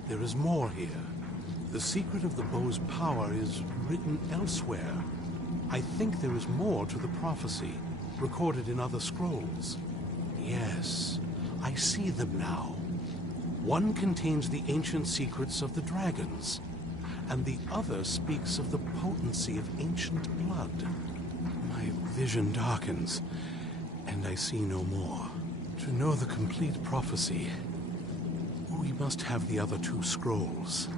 there is more here. The secret of the bow's power is written elsewhere. I think there is more to the prophecy, recorded in other scrolls. Yes, I see them now. One contains the ancient secrets of the dragons, and the other speaks of the potency of ancient blood. My vision darkens, and I see no more. To know the complete prophecy, we must have the other two scrolls.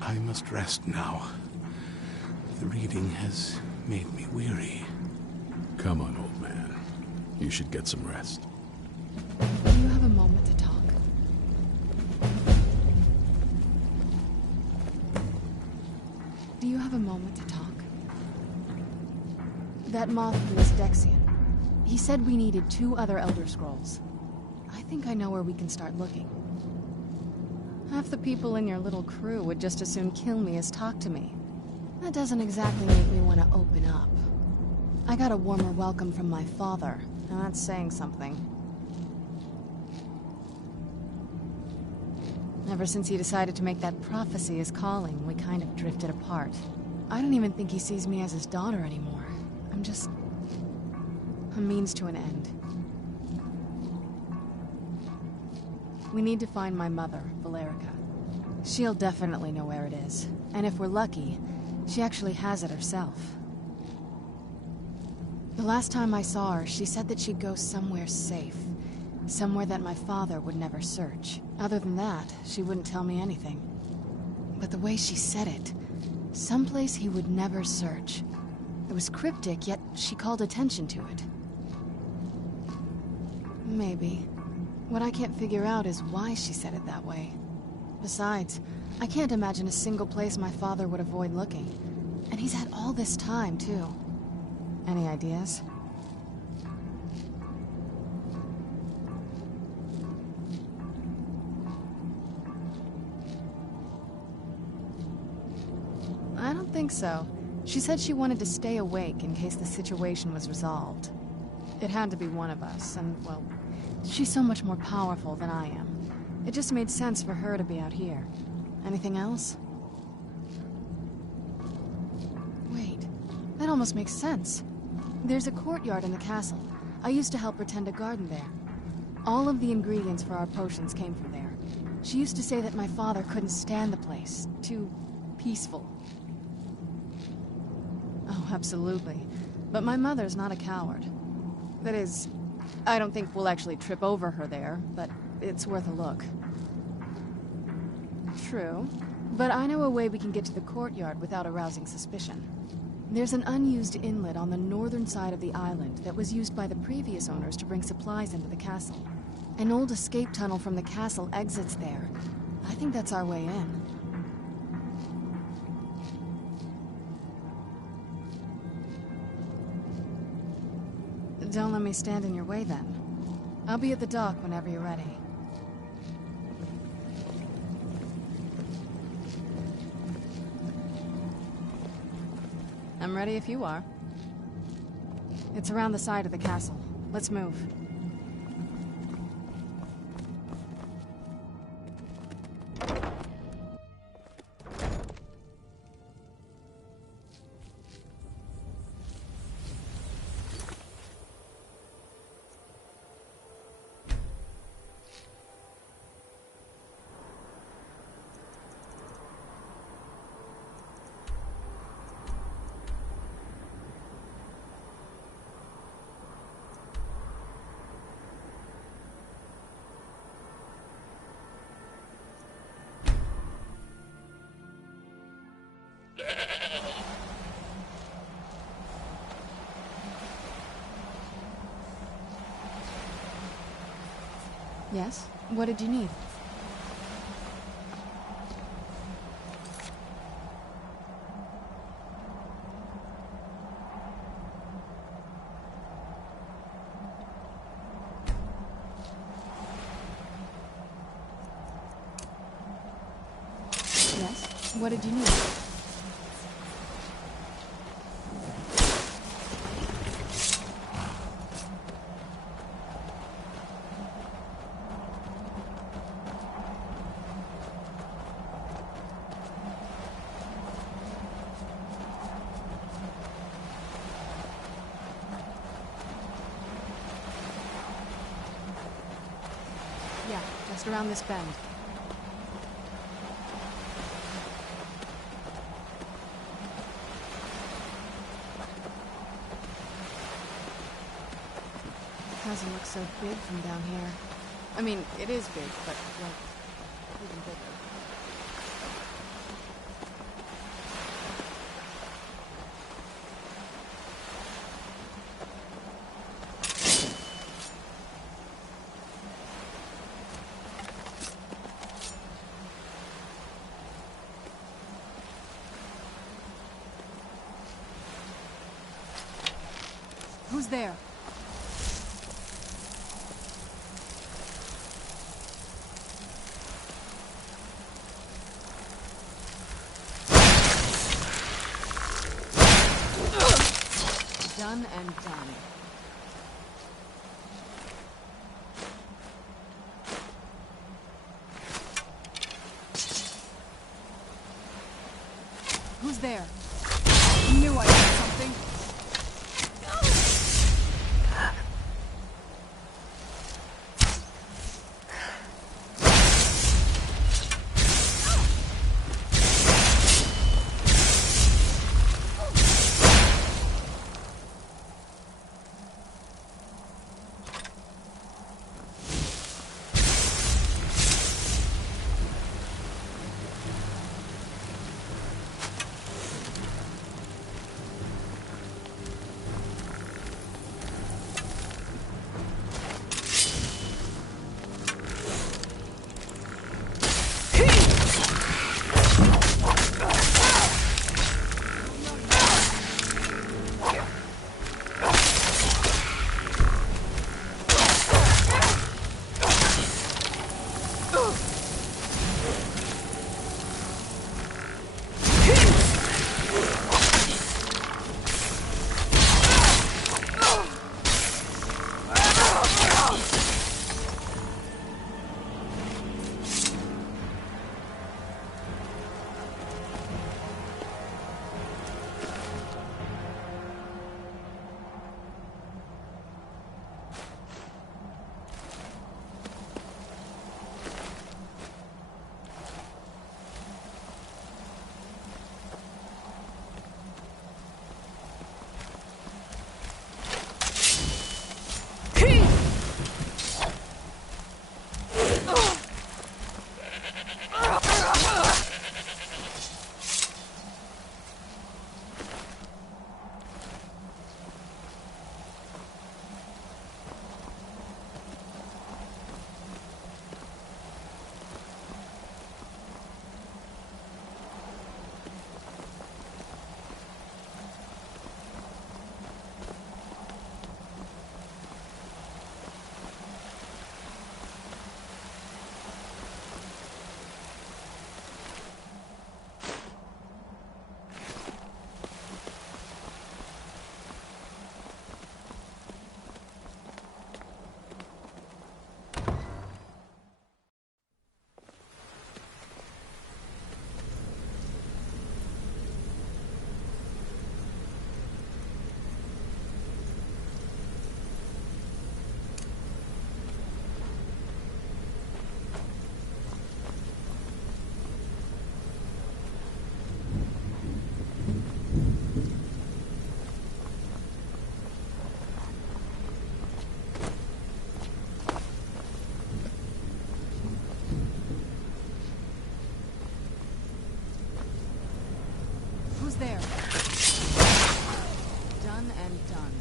I must rest now. The reading has made me weary. Come on, old man. You should get some rest. Do you have a moment to talk? Do you have a moment to talk? That moth priest Dexian. He said we needed 2 other Elder Scrolls. I think I know where we can start looking. Half the people in your little crew would just as soon kill me as talk to me. That doesn't exactly make me want to open up. I got a warmer welcome from my father, and that's saying something. Ever since he decided to make that prophecy his calling, we kind of drifted apart. I don't even think he sees me as his daughter anymore. I'm just a means to an end. We need to find my mother, Valerica. She'll definitely know where it is. And if we're lucky, she actually has it herself. The last time I saw her, she said that she'd go somewhere safe. Somewhere that my father would never search. Other than that, she wouldn't tell me anything. But the way she said it, someplace he would never search. It was cryptic, yet she called attention to it. Maybe. What I can't figure out is why she said it that way. Besides, I can't imagine a single place my father would avoid looking. And he's had all this time, too. Any ideas? I don't think so. She said she wanted to stay awake in case the situation was resolved. It had to be one of us, and, well, she's so much more powerful than I am. It just made sense for her to be out here. Anything else? Wait, that almost makes sense. There's a courtyard in the castle. I used to help her tend a garden there. All of the ingredients for our potions came from there. She used to say that my father couldn't stand the place. Too peaceful. Oh, absolutely. But my mother's not a coward. That is, I don't think we'll actually trip over her there, but it's worth a look. True. But I know a way we can get to the courtyard without arousing suspicion. There's an unused inlet on the northern side of the island that was used by the previous owners to bring supplies into the castle. An old escape tunnel from the castle exits there. I think that's our way in. Don't let me stand in your way, then. I'll be at the dock whenever you're ready. ready if you are. It's around the side of the castle. Let's move. Yes? What did you need? Yes? What did you need? Yeah, just around this bend. It doesn't look so big from down here. I mean, it is big, but, like, even bigger. Who's there? Done and done. Who's there? Knew I did something. done.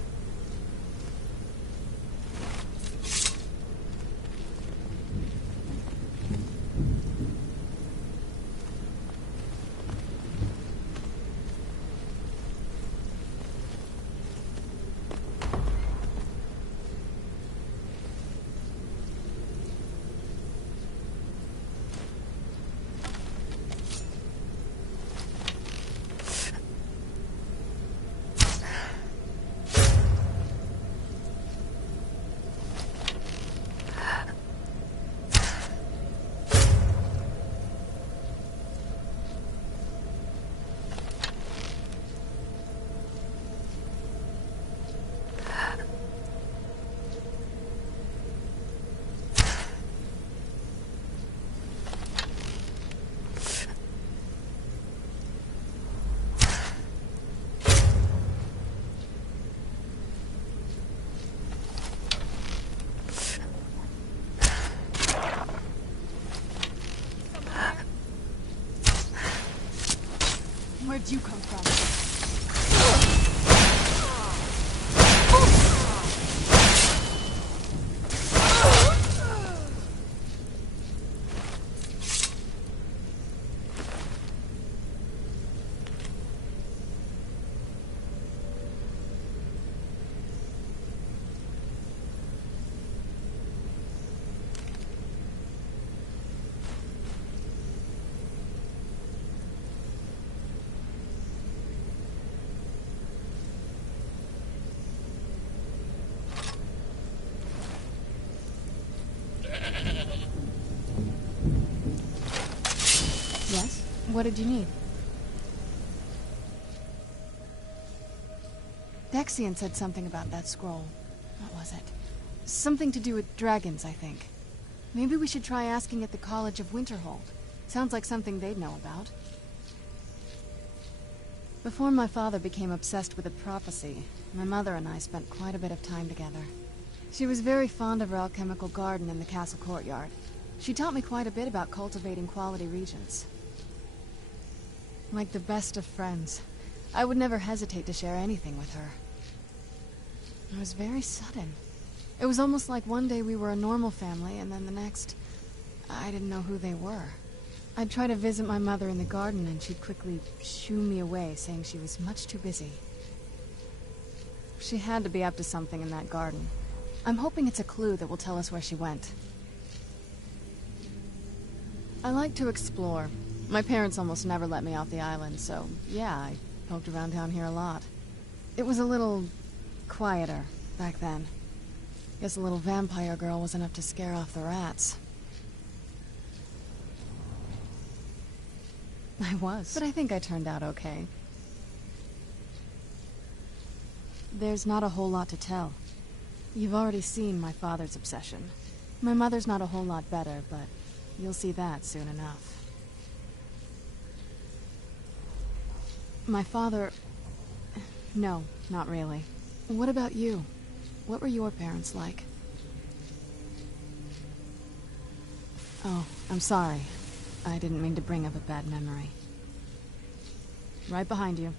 Where'd you come from? Yes? What did you need? Dexian said something about that scroll. What was it? Something to do with dragons, I think. Maybe we should try asking at the College of Winterhold. Sounds like something they'd know about. Before my father became obsessed with a prophecy, my mother and I spent quite a bit of time together. She was very fond of our alchemical garden in the castle courtyard. She taught me quite a bit about cultivating quality regions. Like the best of friends, I would never hesitate to share anything with her. It was very sudden. It was almost like one day we were a normal family, and then the next, I didn't know who they were. I'd try to visit my mother in the garden, and she'd quickly shoo me away, saying she was much too busy. She had to be up to something in that garden. I'm hoping it's a clue that will tell us where she went. I like to explore. My parents almost never let me off the island, so yeah, I poked around down here a lot. It was a little quieter back then. Guess a little vampire girl was enough to scare off the rats. I was, but I think I turned out okay. There's not a whole lot to tell. You've already seen my father's obsession. My mother's not a whole lot better, but you'll see that soon enough. My father... No, not really. What about you? What were your parents like? Oh, I'm sorry. I didn't mean to bring up a bad memory. Right behind you.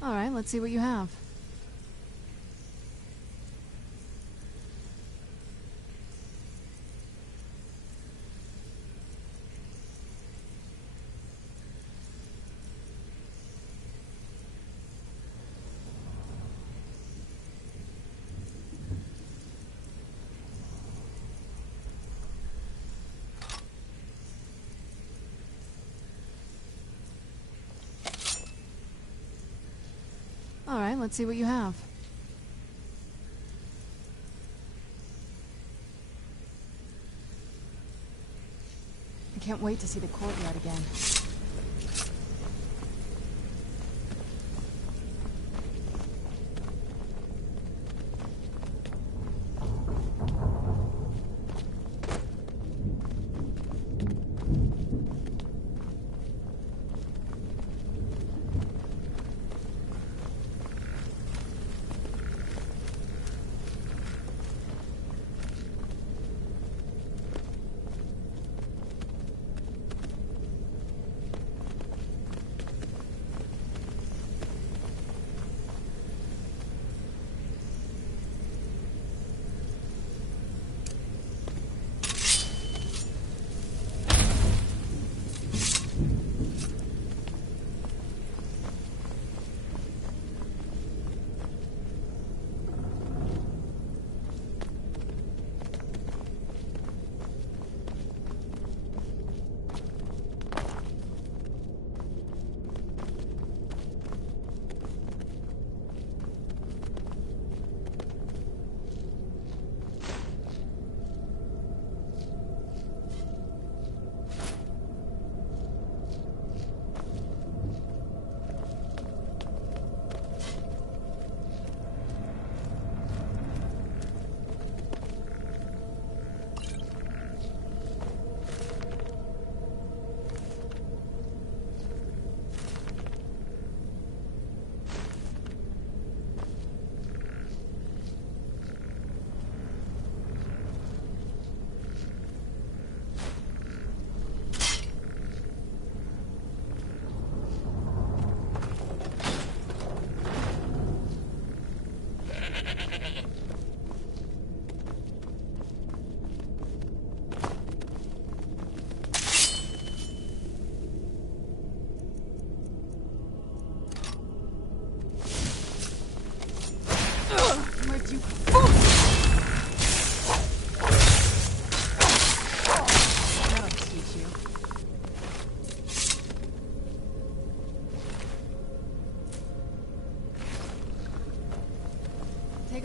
All right, let's see what you have. All right, let's see what you have. I can't wait to see the courtyard again.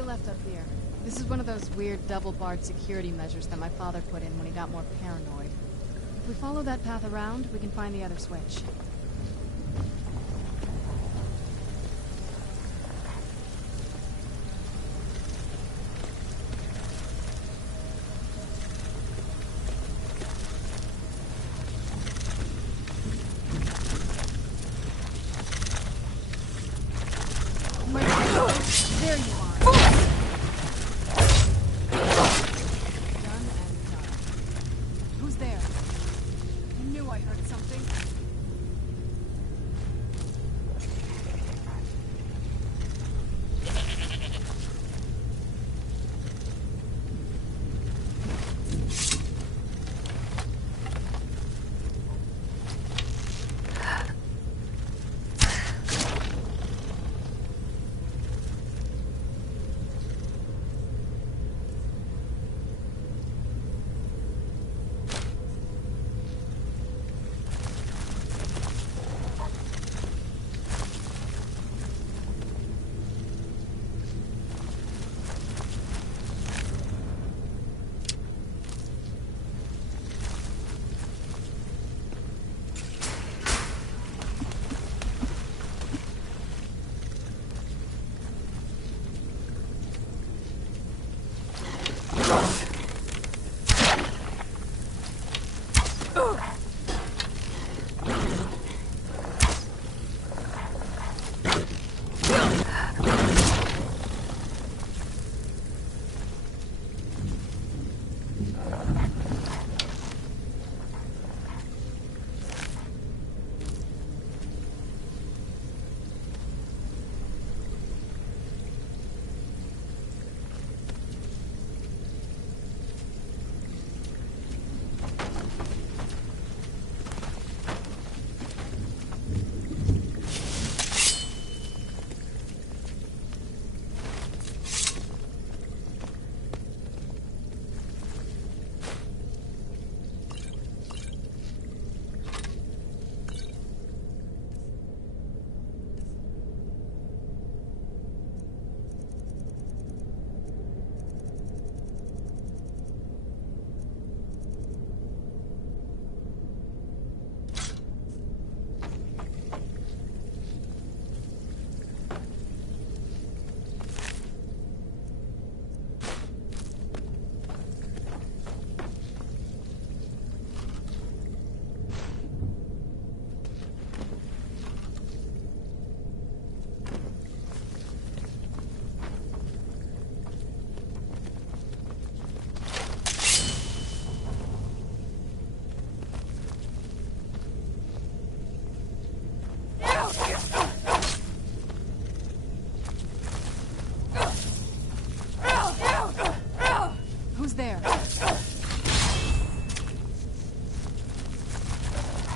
left up here. This is one of those weird double-barred security measures that my father put in when he got more paranoid. If we follow that path around, we can find the other switch. There you are. Done and done. Who's there? I knew I heard something.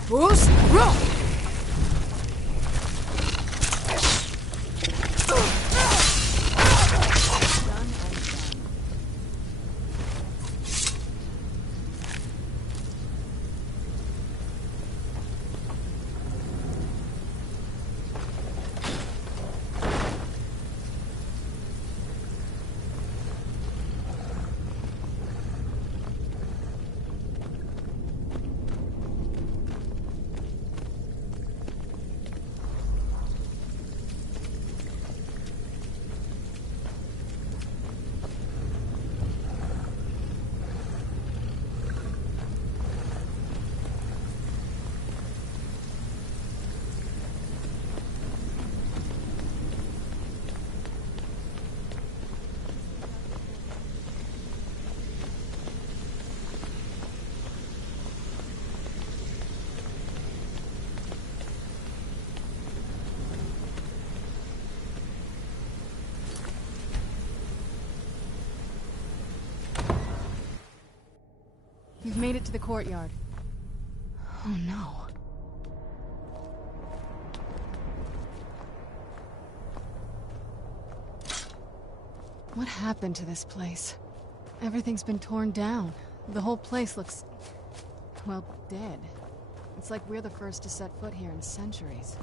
Bruce, roll! We've made it to the courtyard. Oh no. What happened to this place? Everything's been torn down. The whole place looks, well, dead. It's like we're the first to set foot here in centuries.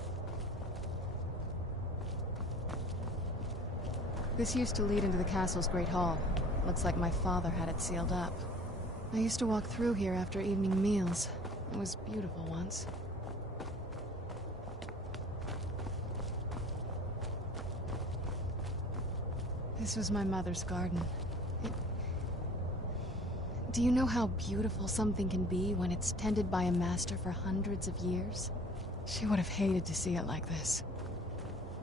This used to lead into the castle's great hall. Looks like my father had it sealed up. I used to walk through here after evening meals. It was beautiful once. This was my mother's garden. Do you know how beautiful something can be when it's tended by a master for hundreds of years? She would have hated to see it like this.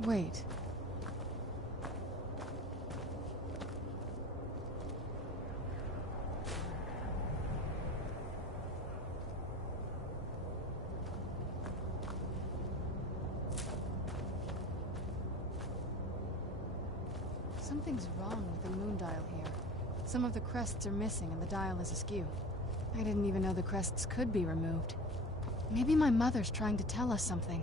Wait. Something's wrong with the moon dial here. Some of the crests are missing and the dial is askew. I didn't even know the crests could be removed. Maybe my mother's trying to tell us something.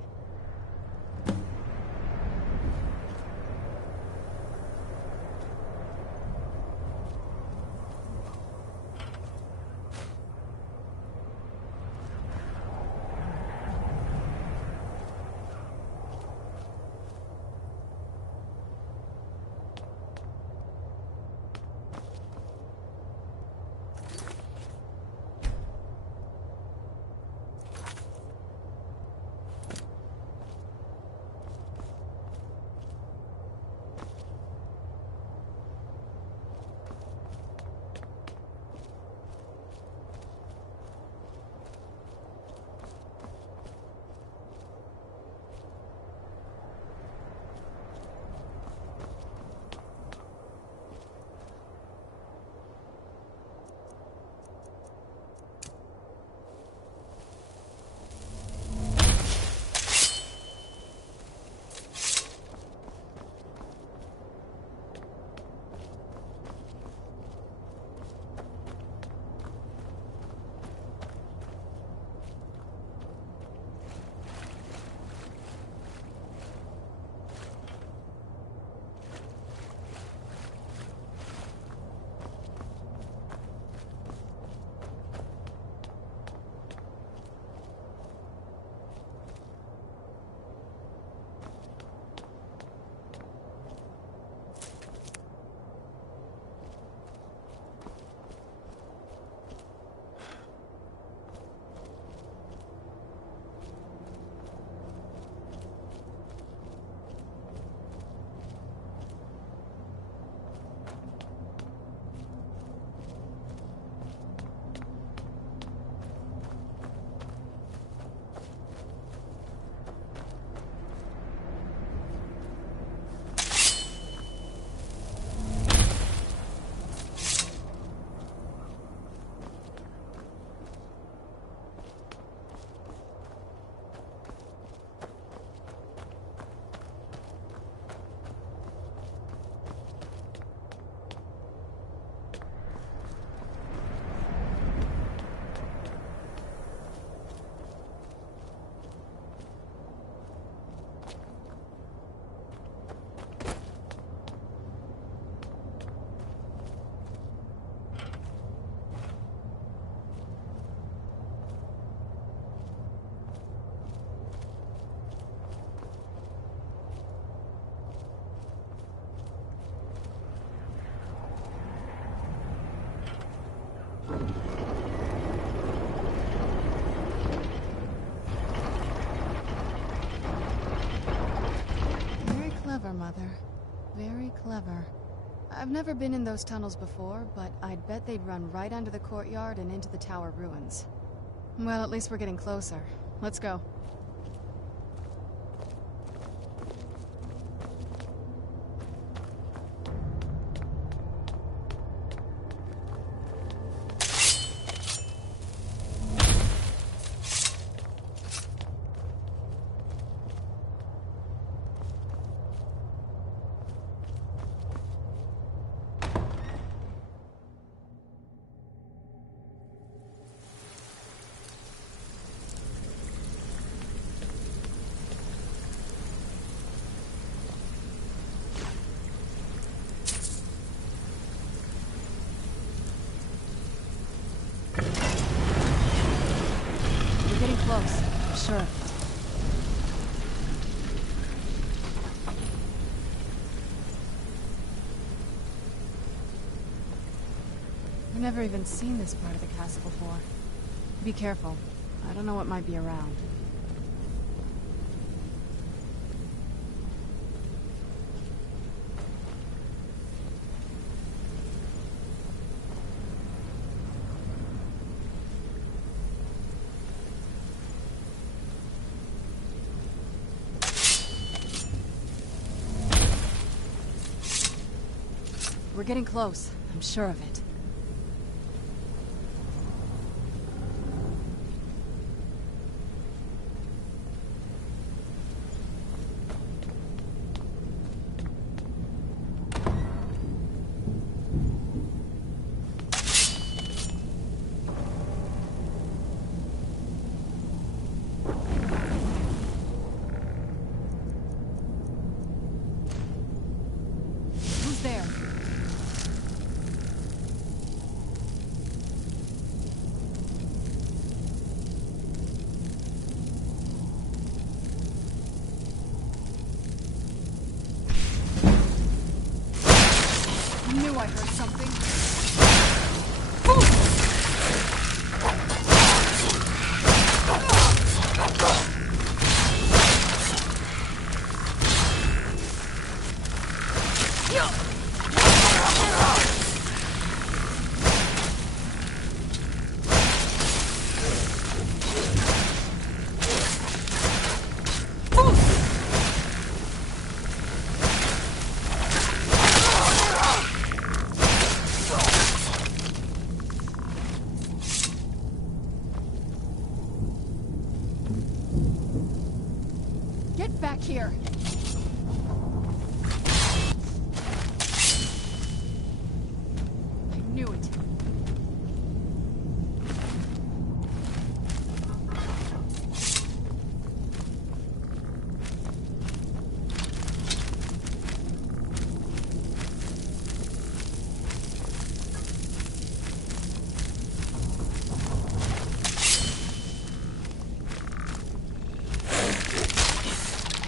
Mother. Very clever. I've never been in those tunnels before, but I'd bet they'd run right under the courtyard and into the tower ruins. Well, at least we're getting closer. Let's go. Close. Sure. never even seen this part of the castle before. Be careful. I don't know what might be around. We're getting close. I'm sure of it. Who's there? I knew I heard something. Get back here! I knew it.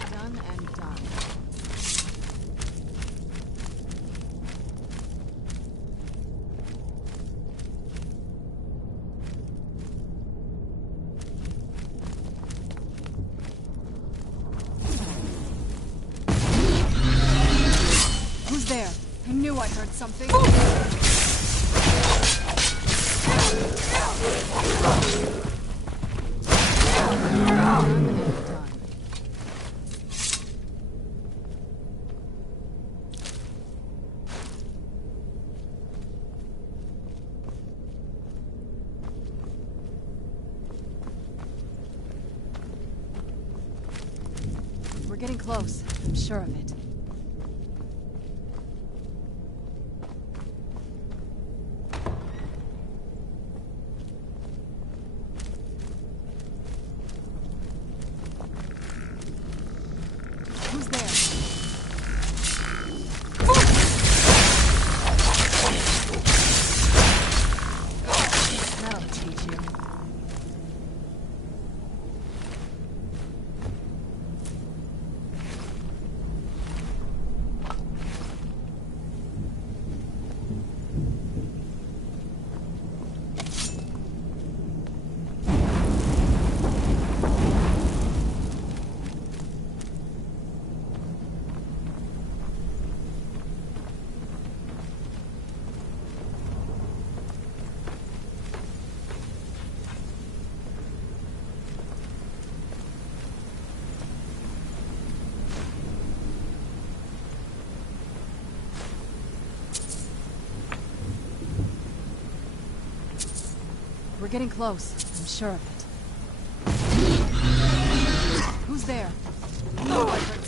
Done and done. Who's there? I knew I heard something. We're getting close. I'm sure of it. Who's there? That'll teach you. We're getting close. I'm sure of it. Who's there? Oh, I heard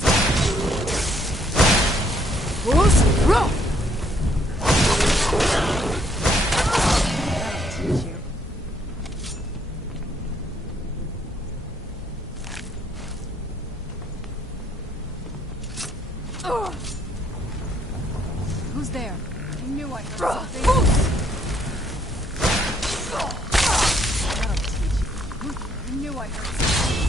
That'll teach you. Who's there? I knew I heard something. That'll teach you. I knew I heard something.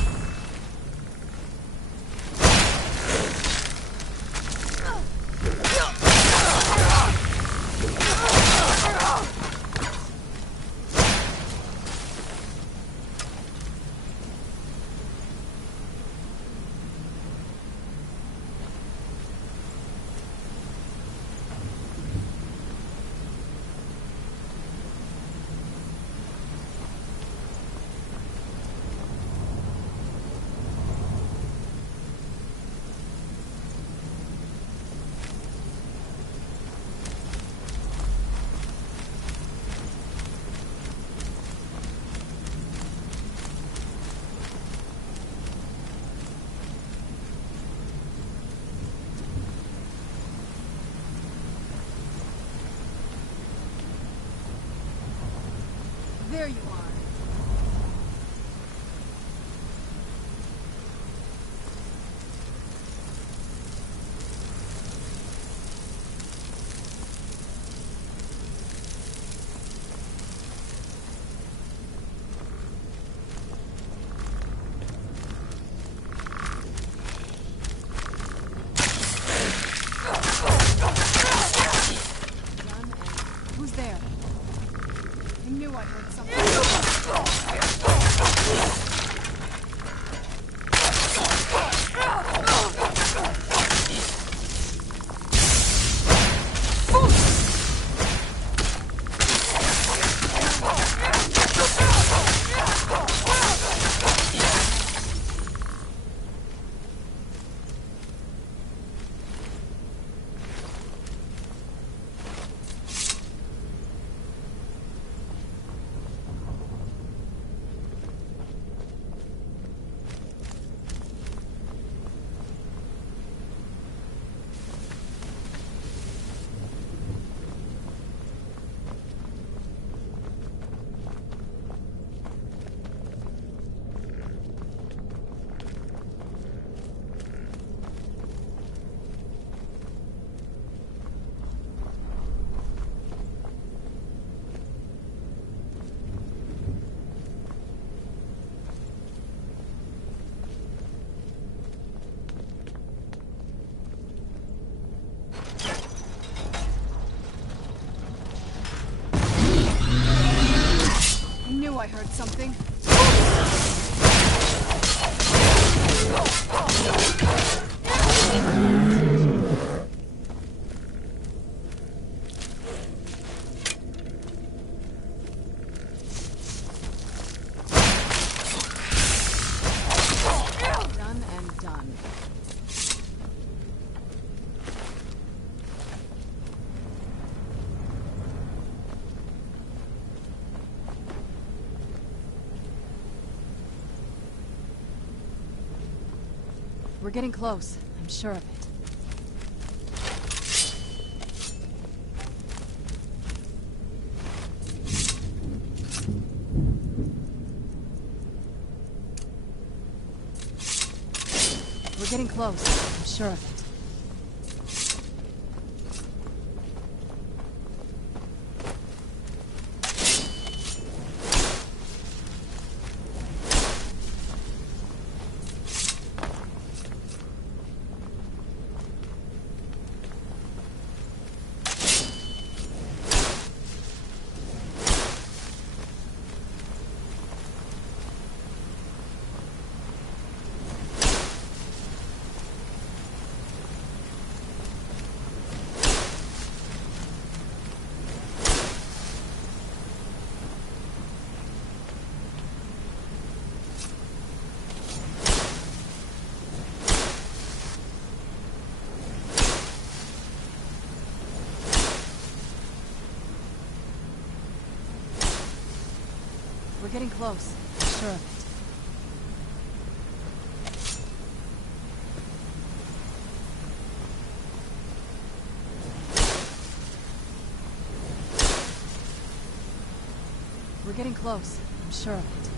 There you are. Who's there? I knew I heard something. I heard something. Done and done. We're getting close. I'm sure of it. We're getting close. I'm sure of it. We're getting close. I'm sure of it. We're getting close. I'm sure of it.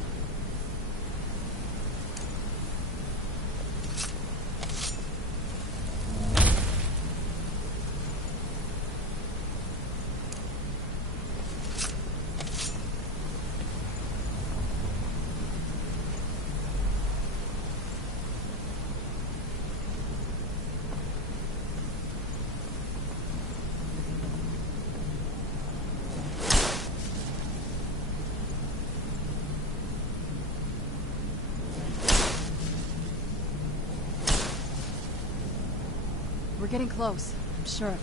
We're getting close. I'm sure of it.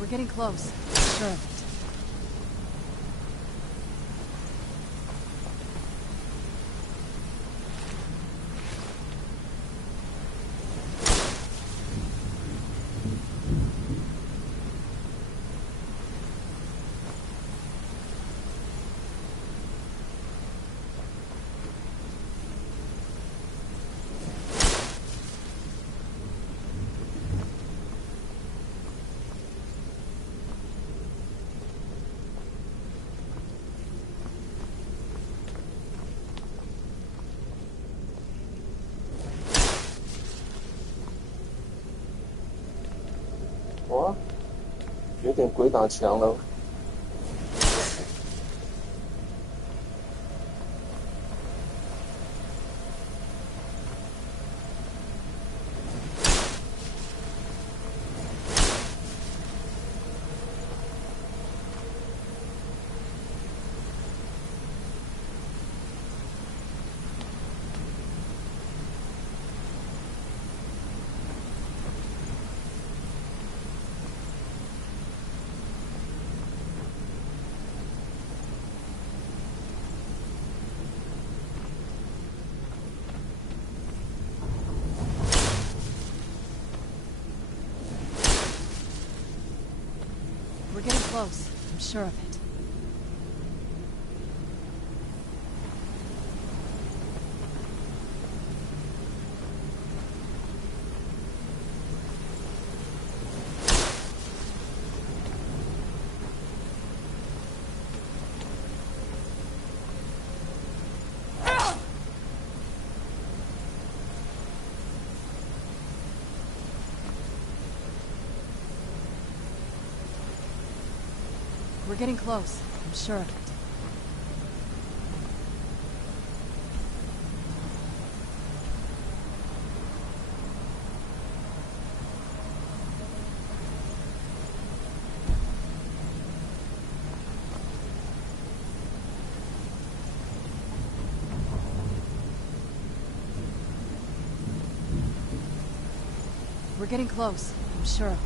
We're getting close. I'm sure of it. 点鬼打墙了。We're getting close. I'm sure of it. We're getting close. I'm sure of it. We're getting close. I'm sure of it.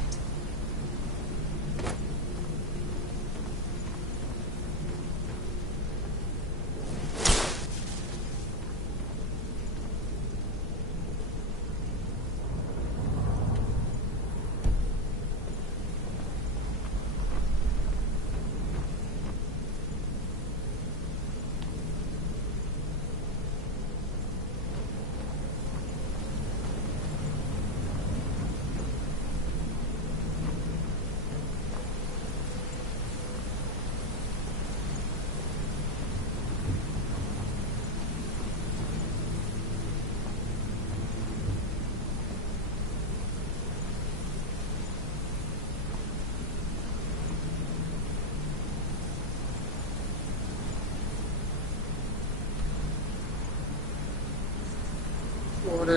我嘞，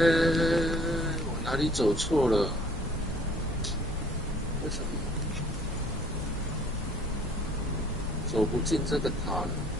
我哪里走错了？为什么走不进这个塔了？